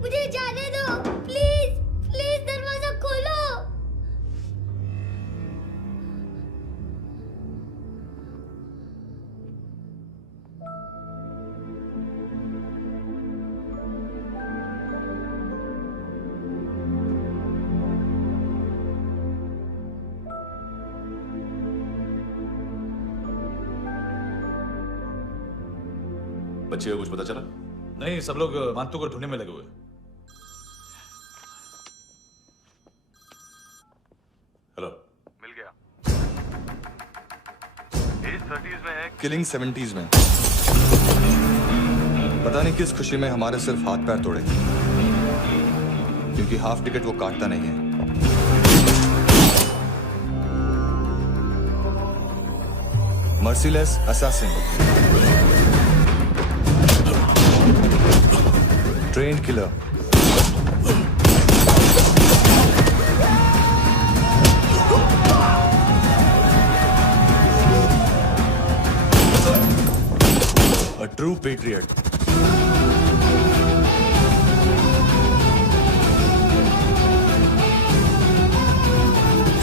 मुझे जाने दो। प्लीज प्लीज दरवाजा खोलो। बच्चे को कुछ पता चला? नहीं, सब लोग मांतू को ढूंढने में लगे हुए। हेलो, मिल गया। एज 30s में है, किलिंग 70s में। पता नहीं किस खुशी में हमारे सिर्फ हाथ पैर तोड़े, क्योंकि हाफ टिकट वो काटता नहीं है। Merciless assassin, train killer, a true patriot.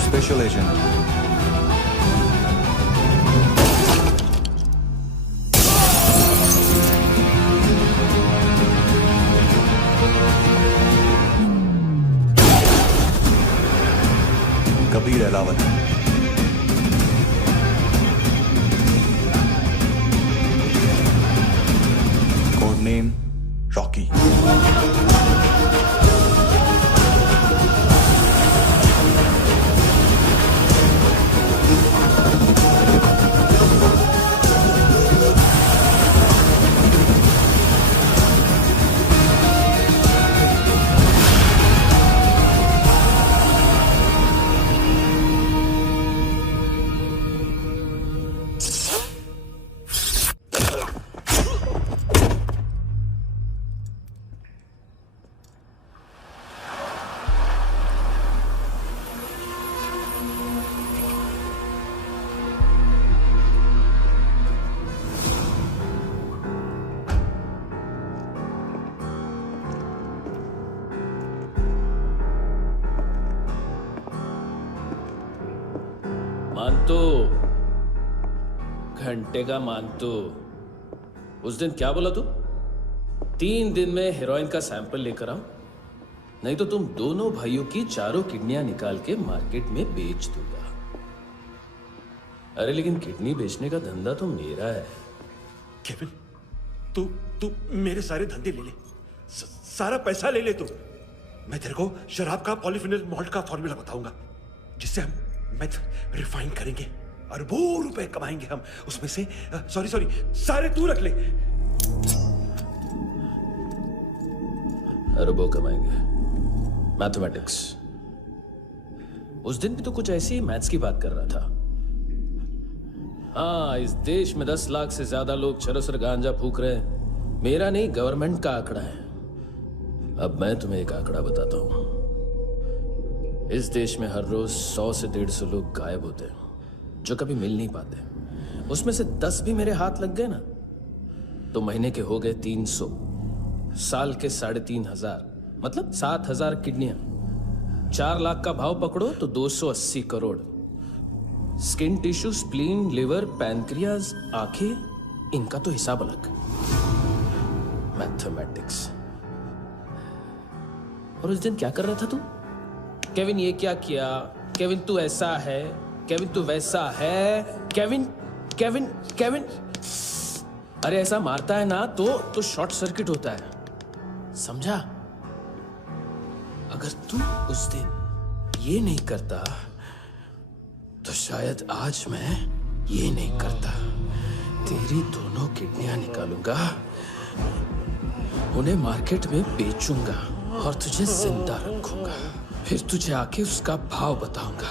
Special agent. Kabir Ahlawat. Code name Rocky. मानतो, घंटे का मानतो, उस दिन क्या बोला तू? 3 दिन में हेरोइन का सैंपल लेकर आओ, नहीं तो तुम दोनों भाइयों की चारों किडनियां निकाल के मार्केट में बेच दूंगा। अरे लेकिन किडनी बेचने का धंधा तो मेरा है। केविन, तू मेरे सारे धंधे ले ले, सारा पैसा ले ले तू। मैं तेरे को शराब का पॉलीफिनल मॉल्ट का फॉर्मूला बताऊंगा, जिससे हम मेथ रिफाइन करेंगे, अरबों रुपए कमाएंगे हम उसमें से। सॉरी सारे तू रख ले। अरबों कमाएंगे, मैथमेटिक्स। उस दिन भी तो कुछ ऐसी ही मैथ्स की बात कर रहा था। हाँ, इस देश में 10 लाख से ज्यादा लोग चरस और गांजा फूक रहे हैं। मेरा नहीं, गवर्नमेंट का आंकड़ा है। अब मैं तुम्हें एक आंकड़ा बताता हूं। इस देश में हर रोज 100 से 150 लोग गायब होते हैं, जो कभी मिल नहीं पाते। उसमें से 10 भी मेरे हाथ लग गए ना, तो महीने के हो गए 300, साल के 3,500, मतलब 7,000 किडनियां। 4 लाख का भाव पकड़ो तो 280 crore. Skin tissue, spleen, liver, pancreas, आंखें, इनका तो हिसाब अलग। मैथमेटिक्स। और उस दिन क्या कर रहा था तू? केविन ये क्या किया, केविन तू ऐसा है, केविन तू वैसा है, केविन केविन केविन। अरे ऐसा मारता है ना तो शॉर्ट सर्किट होता है, समझा? अगर तू उस दिन ये नहीं करता तो शायद आज मैं ये नहीं करता। तेरी दोनों किडनियां निकालूंगा, उन्हें मार्केट में बेचूंगा और तुझे जिंदा रखूंगा। फिर तुझे आके उसका भाव बताऊंगा।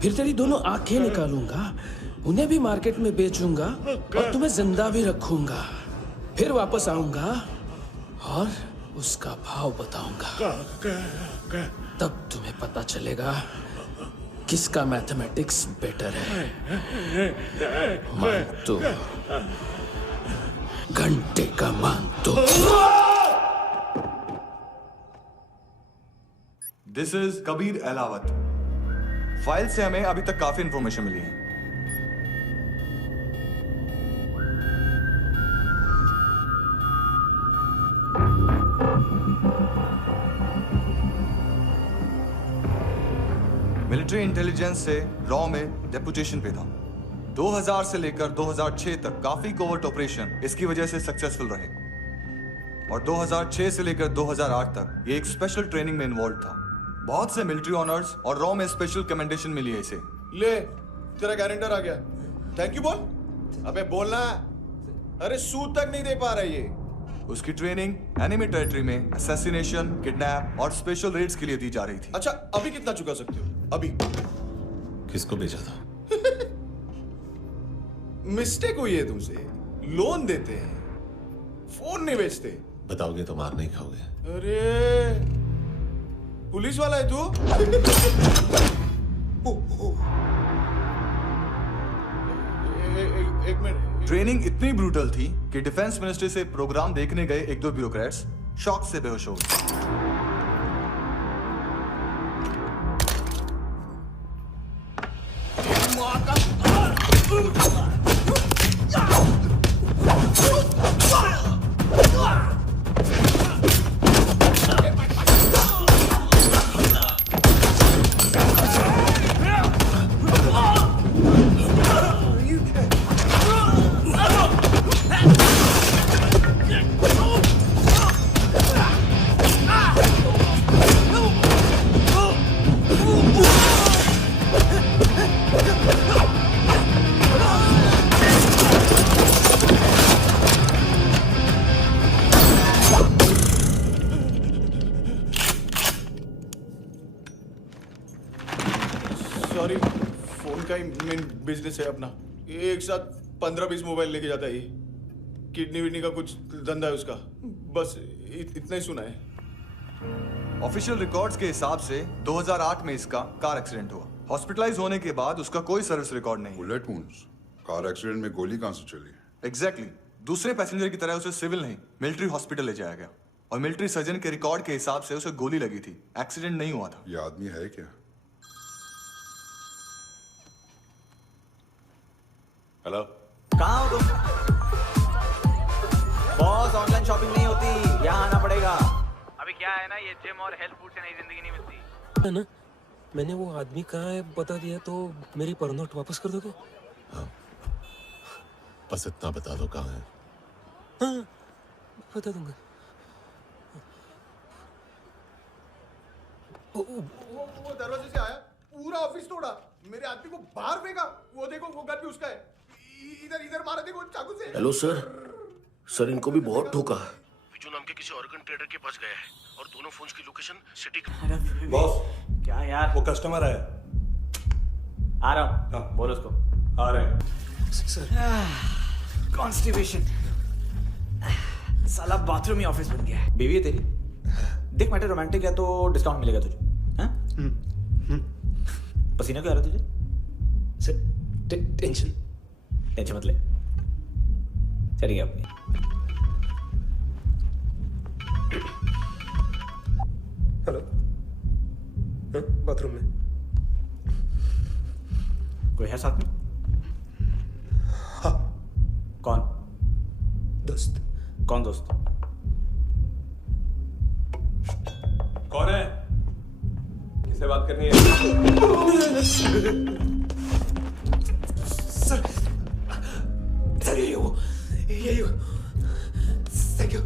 फिर तेरी दोनों आंखें निकालूंगा, उन्हें भी मार्केट में बेचूंगा और तुम्हें जिंदा भी रखूंगा। फिर वापस आऊंगा और उसका भाव बताऊंगा। तब तुम्हें पता चलेगा किसका मैथमेटिक्स बेटर है। मानतो, घंटे का मानतो। This is Kabir Ahlawat. File से हमें अभी तक काफी इंफॉर्मेशन मिली है। मिलिट्री इंटेलिजेंस से रॉ में डेपुटेशन पे था। 2000 से लेकर 2006 तक काफी कोवर्ट ऑपरेशन इसकी वजह से सक्सेसफुल रहे, और 2006 से लेकर 2008 तक ये एक स्पेशल ट्रेनिंग में इन्वॉल्व था। बहुत से मिलिट्री ऑनर्स और रॉ में स्पेशल कमेंडेशन मिली है इसे। ले, तेरा गारंटर आ गया। थैंक यू बोल। अबे बोलना। अरे सूद तक नहीं दे पा रहा ये। उसकी ट्रेनिंग एनिमी टेरिटरी में असैसिनेशन, किडनैप और स्पेशल रेड्स के लिए दी जा रही थी। अच्छा, अभी कितना चुका सकते हो? अभी किसको भेजा था? मिस्टेक हुई है तुमसे। लोन देते हैं, फोन नहीं बेचते। बताओगे तो मार नहीं खाओगे। अरे पुलिस वाला है तू? एक मिनट। ट्रेनिंग इतनी ब्रूटल थी कि डिफेंस मिनिस्ट्री से प्रोग्राम देखने गए एक दो ब्यूरोक्रेट्स शॉक से बेहोश हो गए। सॉरी, फोन का ही मेन बिजनेस है अपना। एक साथ 15-20 मोबाइल लेके जाता है ये। किडनी विडनी का कुछ धंधा है उसका। बस इतना ही सुना है। ऑफिशियल रिकॉर्ड्स के हिसाब से 2008 में इसका कार एक्सीडेंट हुआ। हॉस्पिटलाइज होने के बाद उसका कोई सर्विस रिकॉर्ड नहीं। Bullet wounds? कार एक्सीडेंट में गोली कहां से चली? एग्जैक्टली। दूसरे पैसेंजर की तरह उसे सिविल नहीं, मिलिट्री हॉस्पिटल ले जाया गया और मिलिट्री सर्जन के रिकॉर्ड के हिसाब से उसे गोली लगी थी। एक्सीडेंट नहीं हुआ था। ये आदमी है क्या? हेलो, कहाँ हो तुम? बॉस, ऑनलाइन शॉपिंग नहीं होती, यहाँ आना पड़ेगा। अभी क्या है ना, ये जिम और हेल्थ फूड से नई जिंदगी नहीं मिलती है ना। मैंने वो आदमी कहाँ है बता दिया तो मेरी पर नोट वापस कर दोगे? हाँ, बस इतना बता दो कहाँ है। हाँ, बता दूंगा। वो दरवाजे से आया, पूरा ऑफिस तोड़ा, मेरे आदमी को बाहर फेंका। वो देखो, वो गन भी उसका है। इधर इधर मारा, देखो चाकू से। हेलो सर, इनको भी बहुत ठोका। विजू नाम के किसी ऑर्गन ट्रेडर के पास गया है और दोनों फोन्स की लोकेशन सिटी। बॉस, क्या यार? वो कस्टमर आया। आ रहा हूँ। हाँ, बोलो उसको। आ रहे हैं। कॉन्स्टिपेशन। साला बाथरूम ही ऑफिस बन गया है। बीवी है तेरी? देख, मैटर रोमांटिक है तो डिस्काउंट मिलेगा तुझे। हाँ? पसीना क्यों आ रहा तुझे? सर, टेंशन मत ले, चलेगी अपनी। हेलो, बाथरूम में कोई है साथ में? हाँ। कौन? दोस्त। कौन दोस्त? कौन है? किससे बात करनी है? सर यही हो। Thank you.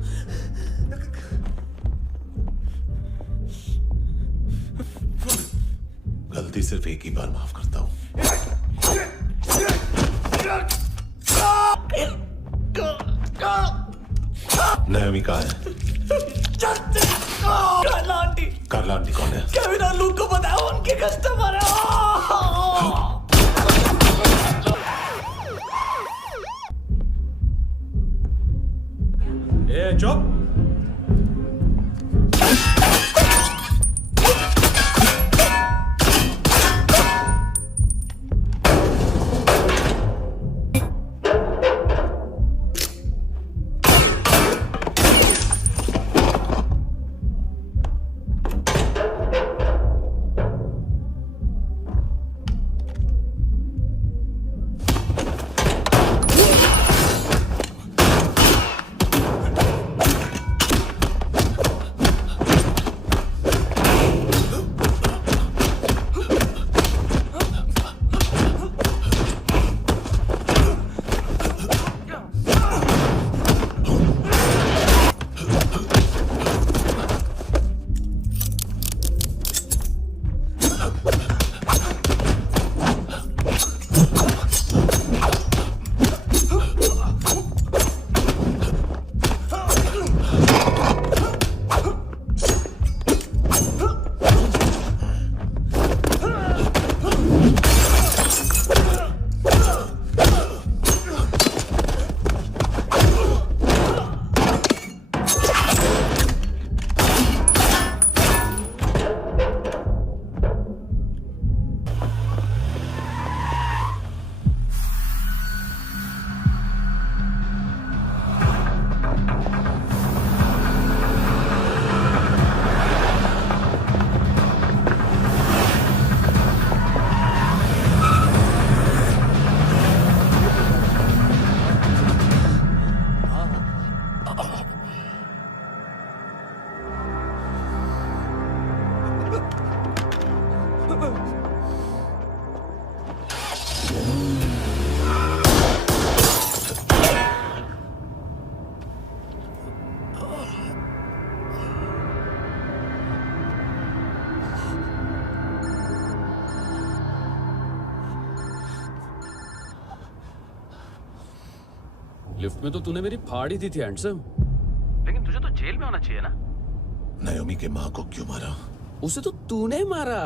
गलती सिर्फ एक ही बार माफ करता हूँ। नायोमी कहाँ है? कार्ला आंटी कौन है? केविन और लूक को पता है, उनके कस्टमर है। ए चुप। लिफ्ट में तो तूने मेरी फाड़ ही दी थी हैंडसम। लेकिन तुझे तो जेल में होना चाहिए ना। नायोमी के माँ को क्यों मारा? उसे तो तूने मारा।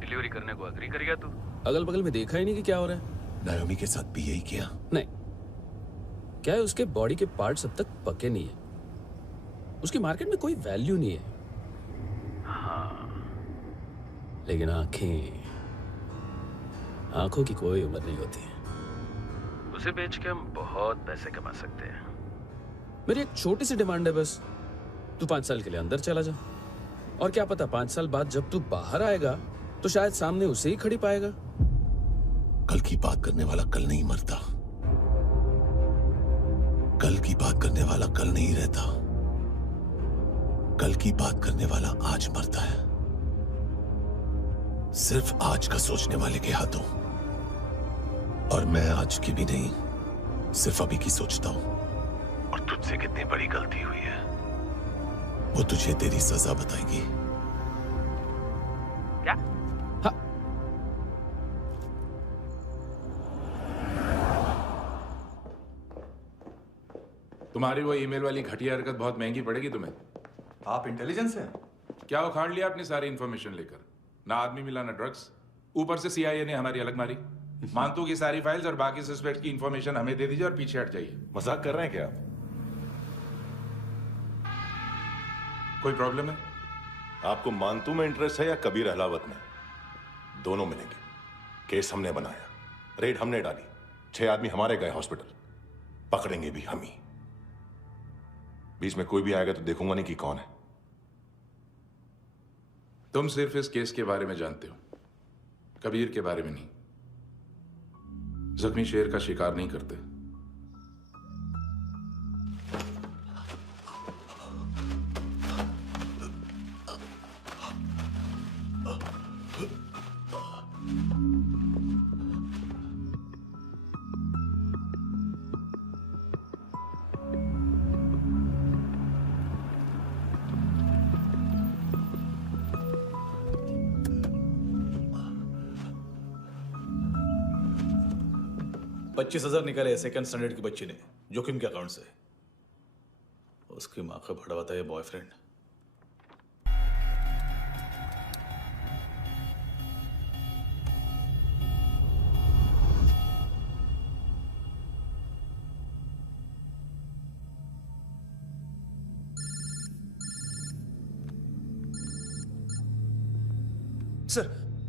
डिलीवरी करने को एग्री कर गया तू। अगल बगल में देखा ही नहीं कि क्या हो रहा है। नायोमी के साथ भी यही किया? नहीं, क्या है उसके बॉडी के पार्ट्स अब तक पके नहीं है, उसकी मार्केट में कोई वैल्यू नहीं है। हाँ, लेकिन आंखों की कोई उम्र नहीं होती। उसे बेच के हम बहुत पैसे कमा सकते हैं। मेरी एक छोटी सी डिमांड है बस, तू 5 साल के लिए अंदर चला जा, और क्या पता 5 साल बाद जब तू बाहर आएगा तो शायद सामने उसे ही खड़ी पाएगा। कल की बात करने वाला कल नहीं मरता, कल की बात करने वाला कल नहीं रहता, कल की बात करने वाला आज मरता है। सिर्फ आज का सोचने वाले के हाथों। और मैं आज की भी नहीं, सिर्फ अभी की सोचता हूं। और तुझसे कितनी बड़ी गलती हुई है वो तुझे तेरी सजा बताएगी। क्या? हाँ। तुम्हारी वो ईमेल वाली घटिया हरकत बहुत महंगी पड़ेगी तुम्हें। आप इंटेलिजेंस हैं? क्या उखाड़ लिया अपनी सारी इंफॉर्मेशन लेकर? ना आदमी मिला ना ड्रग्स, ऊपर से CIA ने हमारी अलग मारी। मानतू की सारी फाइल्स और बाकी सस्पेक्ट की इंफॉर्मेशन हमें दे दीजिए और पीछे हट जाइए। मजाक कर रहे हैं क्या? कोई प्रॉब्लम है? आपको मानतू में इंटरेस्ट है या कबीर अहलावत में? दोनों मिलेंगे। केस हमने बनाया, रेड हमने डाली, 6 आदमी हमारे गए हॉस्पिटल, पकड़ेंगे भी हम ही। बीच में कोई भी आएगा तो देखूंगा नहीं कि कौन है। तुम सिर्फ इस केस के बारे में जानते हो, कबीर के बारे में नहीं। जख्मी शेर का शिकार नहीं करते। $25,000 निकाले सेकंड स्टैंडर्ड की बच्ची ने जोखिम के अकाउंट से। उसकी माँ का भड़वा था ये बॉयफ्रेंड।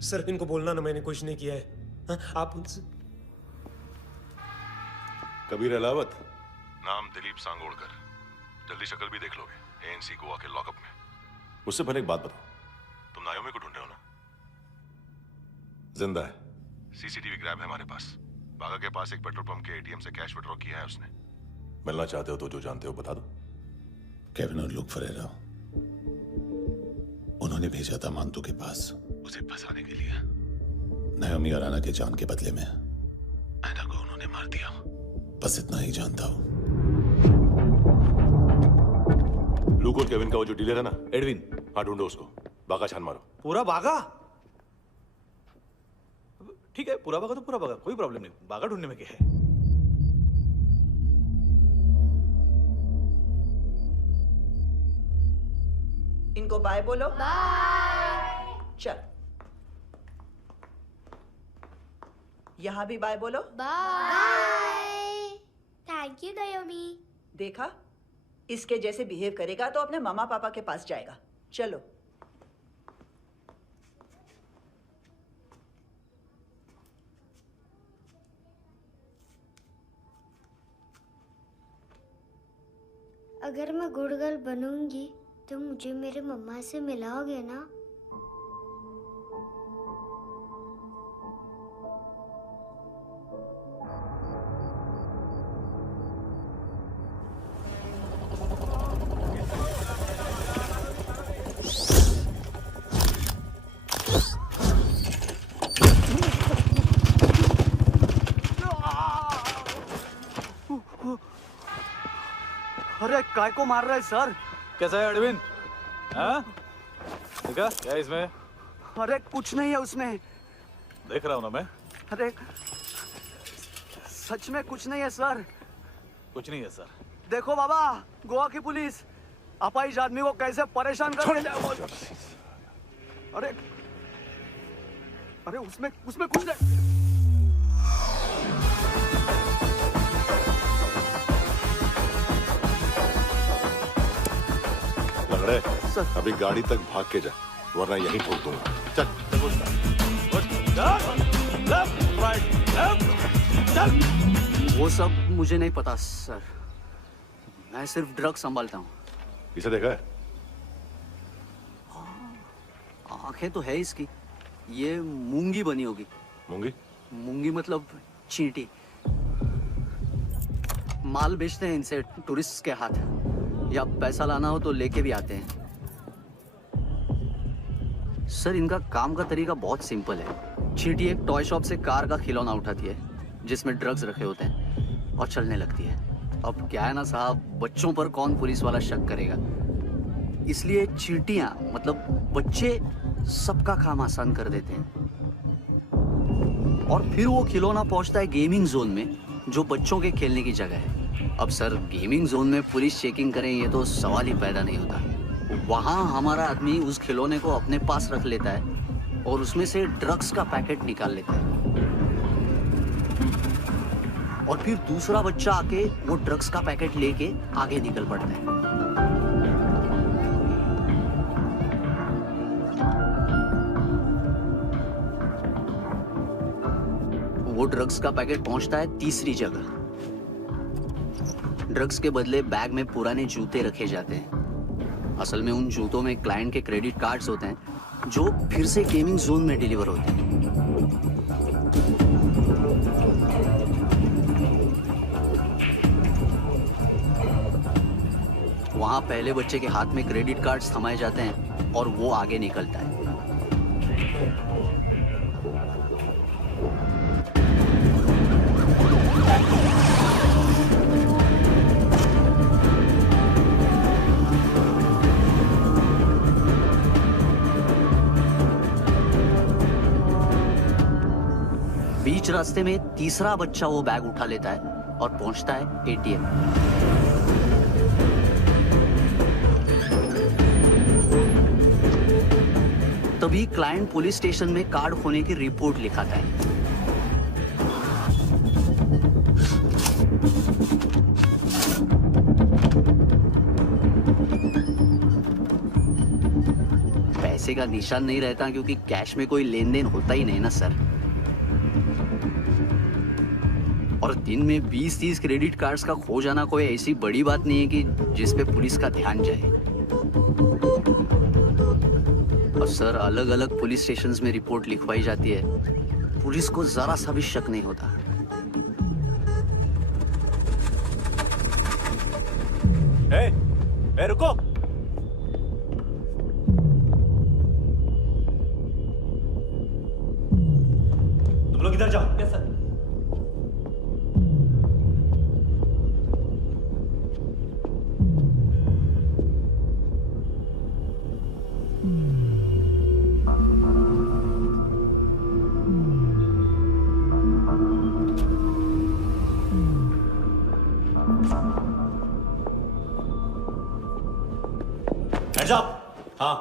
सर इनको बोलना ना मैंने कुछ नहीं किया है। हाँ, आप उनसे। कबीर अहलावत, नाम दिलीप सांगोड़कर। जल्दी शक्ल भी देख लोगे ANC गोवा के लॉकअप में। मुझसे पहले एक बात बताओ, तुम नायोमी को ढूंढ रहे हो ना? जिंदा है, CCTV ग्रैब है हमारे पास। बागा के पास एक पेट्रोल पंप के ATM से कैश विड्रॉ किया है उसने। मिलना चाहते हो तो जो जानते हो बता दो। केविन और लुक फरेरा, उन्होंने भेजा था मानतू के पास उसे फंसाने के लिए। नायोमी और आना के जान के बदले में आना को उन्होंने मार दिया। बस इतना ही जानता हूं। लुक और केविन का वो जो डीलर है ना, एडविन, हाँ ढूंढो उसको। बागा छान मारो। पूरा बागा? ठीक है, पूरा बागा तो पूरा बागा, कोई प्रॉब्लम नहीं। बागा ढूंढने में क्या है? इनको बाय बोलो। बाय। चल, यहां भी बाय बोलो। बाय। Thank you नायोमी। देखा, इसके जैसे बिहेव करेगा तो अपने मामा पापा के पास जाएगा। चलो। अगर मैं गुड गर्ल बनूंगी तो मुझे मेरे मम्मा से मिलाओगे ना? अरे काय को मार रहा है सर? कैसा है एडविन? हाँ? देखा क्या इसमें? अरे कुछ नहीं है उसमें। देख रहा हूं ना मैं। अरे सच में कुछ नहीं है सर। कुछ नहीं है सर। देखो बाबा, गोवा की पुलिस अपाइज आदमी को कैसे परेशान कर रही है। अरे अरे उसमें कुछ नहीं। लंगड़े, अभी गाड़ी तक भाग के जा, वरना यहीं ठोक दूंगा। चल। वो सब मुझे नहीं पता सर, मैं सिर्फ ड्रग संभालता हूँ। इसे देखा है? आंखें तो है इसकी, ये मूंगी बनी होगी। मूंगी? मूंगी मतलब चींटी। माल बेचते हैं इनसे टूरिस्ट के हाथ, या पैसा लाना हो तो लेके भी आते हैं। सर इनका काम का तरीका बहुत सिंपल है। चींटी एक टॉय शॉप से कार का खिलौना उठाती है जिसमें ड्रग्स रखे होते हैं और चलने लगती है। अब क्या है ना साहब, बच्चों पर कौन पुलिस वाला शक करेगा, इसलिए चींटियां मतलब बच्चे सबका काम आसान कर देते हैं। और फिर वो खिलौना पहुंचता है गेमिंग जोन में, जो बच्चों के खेलने की जगह है। अब सर गेमिंग जोन में पुलिस चेकिंग करें ये तो सवाल ही पैदा नहीं होता। वहां हमारा आदमी उस खिलौने को अपने पास रख लेता है और उसमें से ड्रग्स का पैकेट निकाल लेता है, और फिर दूसरा बच्चा आके वो ड्रग्स का पैकेट लेके आगे निकल पड़ता है। वो ड्रग्स का पैकेट पहुंचता है तीसरी जगह। ड्रग्स के बदले बैग में पुराने जूते रखे जाते हैं। असल में उन जूतों में क्लाइंट के क्रेडिट कार्ड्स होते हैं जो फिर से गेमिंग जोन में डिलीवर होते हैं। वहां पहले बच्चे के हाथ में क्रेडिट कार्ड्स थमाए जाते हैं और वो आगे निकलता है। बीच रास्ते में तीसरा बच्चा वो बैग उठा लेता है और पहुंचता है एटीएम। तभी क्लाइंट पुलिस स्टेशन में कार्ड खोने की रिपोर्ट लिखाता है। पैसे का निशान नहीं रहता क्योंकि कैश में कोई लेन देन होता ही नहीं ना सर। और दिन में 20-30 क्रेडिट कार्ड्स का खो जाना कोई ऐसी बड़ी बात नहीं है कि जिस पे पुलिस का ध्यान जाए। और सर अलग अलग पुलिस स्टेशंस में रिपोर्ट लिखवाई जाती है, पुलिस को जरा सा भी शक नहीं होता। ए, रुको। तुम लोग इधर जाओ। Yes sir. Hands up! हाँ।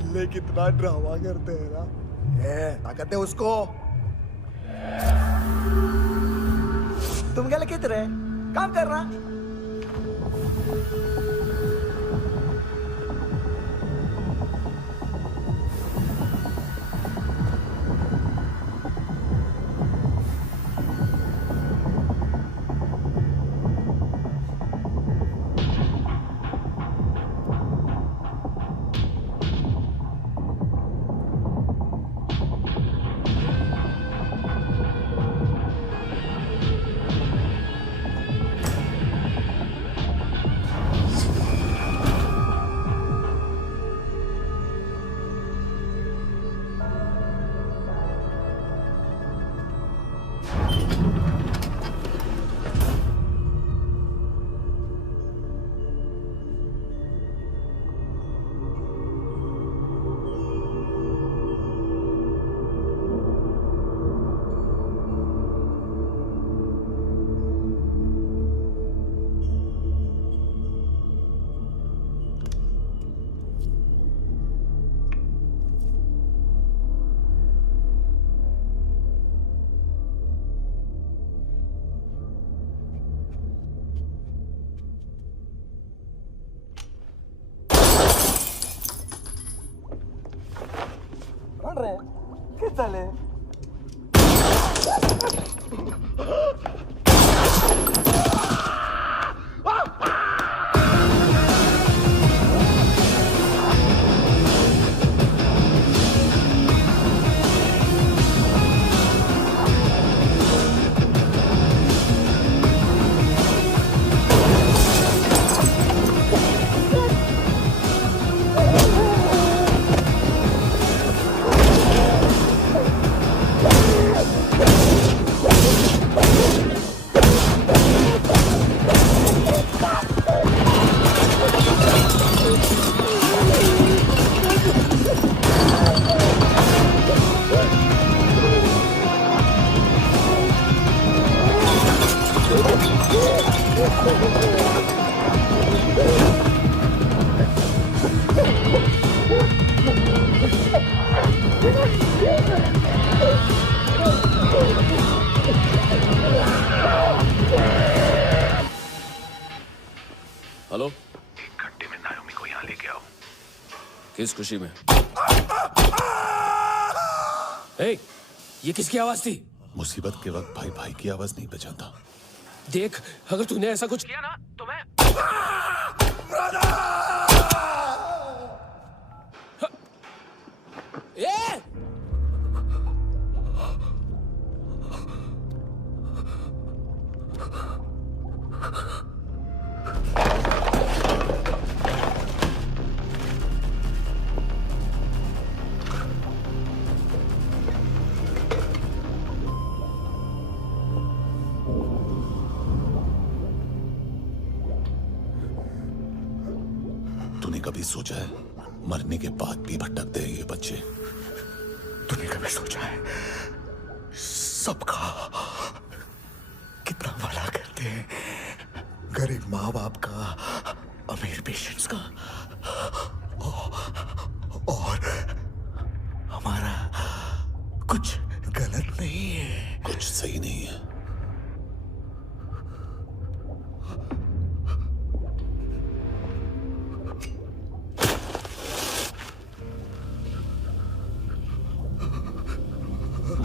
बिल्ले कितना ड्रामा करते हैं ना। ताकत है उसको। तुम क्या लिखित रहे? काम कर रहा। ¿Qué tal, हेलो, 1 घंटे में नायोमी को यहाँ लेके आओ। किस खुशी में? हे, ये किसकी आवाज थी? मुसीबत के वक्त भाई भाई की आवाज नहीं बचाता। देख, अगर तूने ऐसा कुछ किया ना तो मैं तूने कभी सोचा है मरने के बाद भी भटकते हैं ये बच्चे? तूने कभी सोचा है सबका कितना भला करते हैं? गरीब माँ बाप का, अमीर पेशेंट्स का, और हमारा कुछ गलत नहीं है। कुछ सही नहीं है।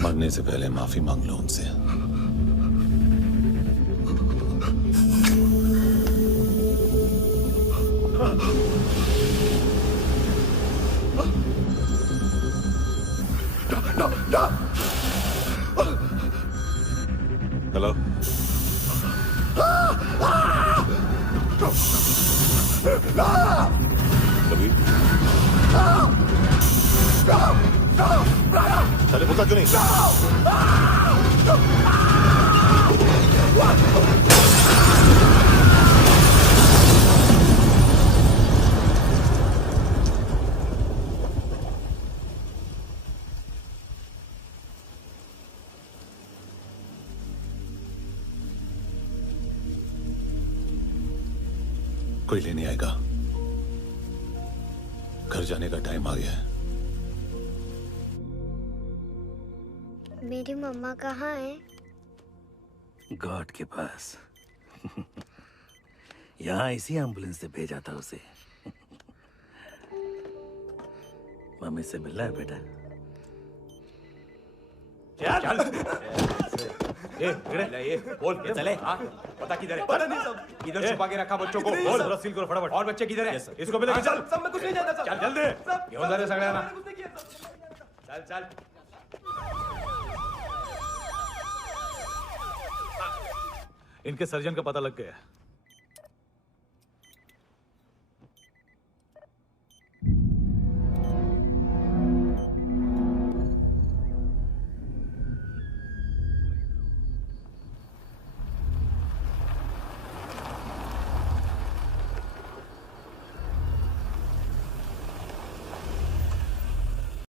मरने से पहले माफी मांग लो उनसे। हेलो, कभी अरे पुता क्यों नहीं? कोई लेने आएगा? घर जाने का टाइम आ गया है। मेरी मम्मा कहाँ है? गॉड के पास। यहाँ इसी एम्बुलेंस से भेजा था उसे। मम्मी से मिलना है बेटा। चल ये बोल चले। हाँ पता किधर है? पता नहीं सब। इधर छुपा के रखा बच्चों को। बोल जरा सील करो फटाफट। और बच्चे किधर है? इसको भी लेके चल। सब में कुछ नहीं जानता। चल जल्दी। घेऊन जा रे सगळ्यांना। चल चल। इनके सर्जन का पता लग गया।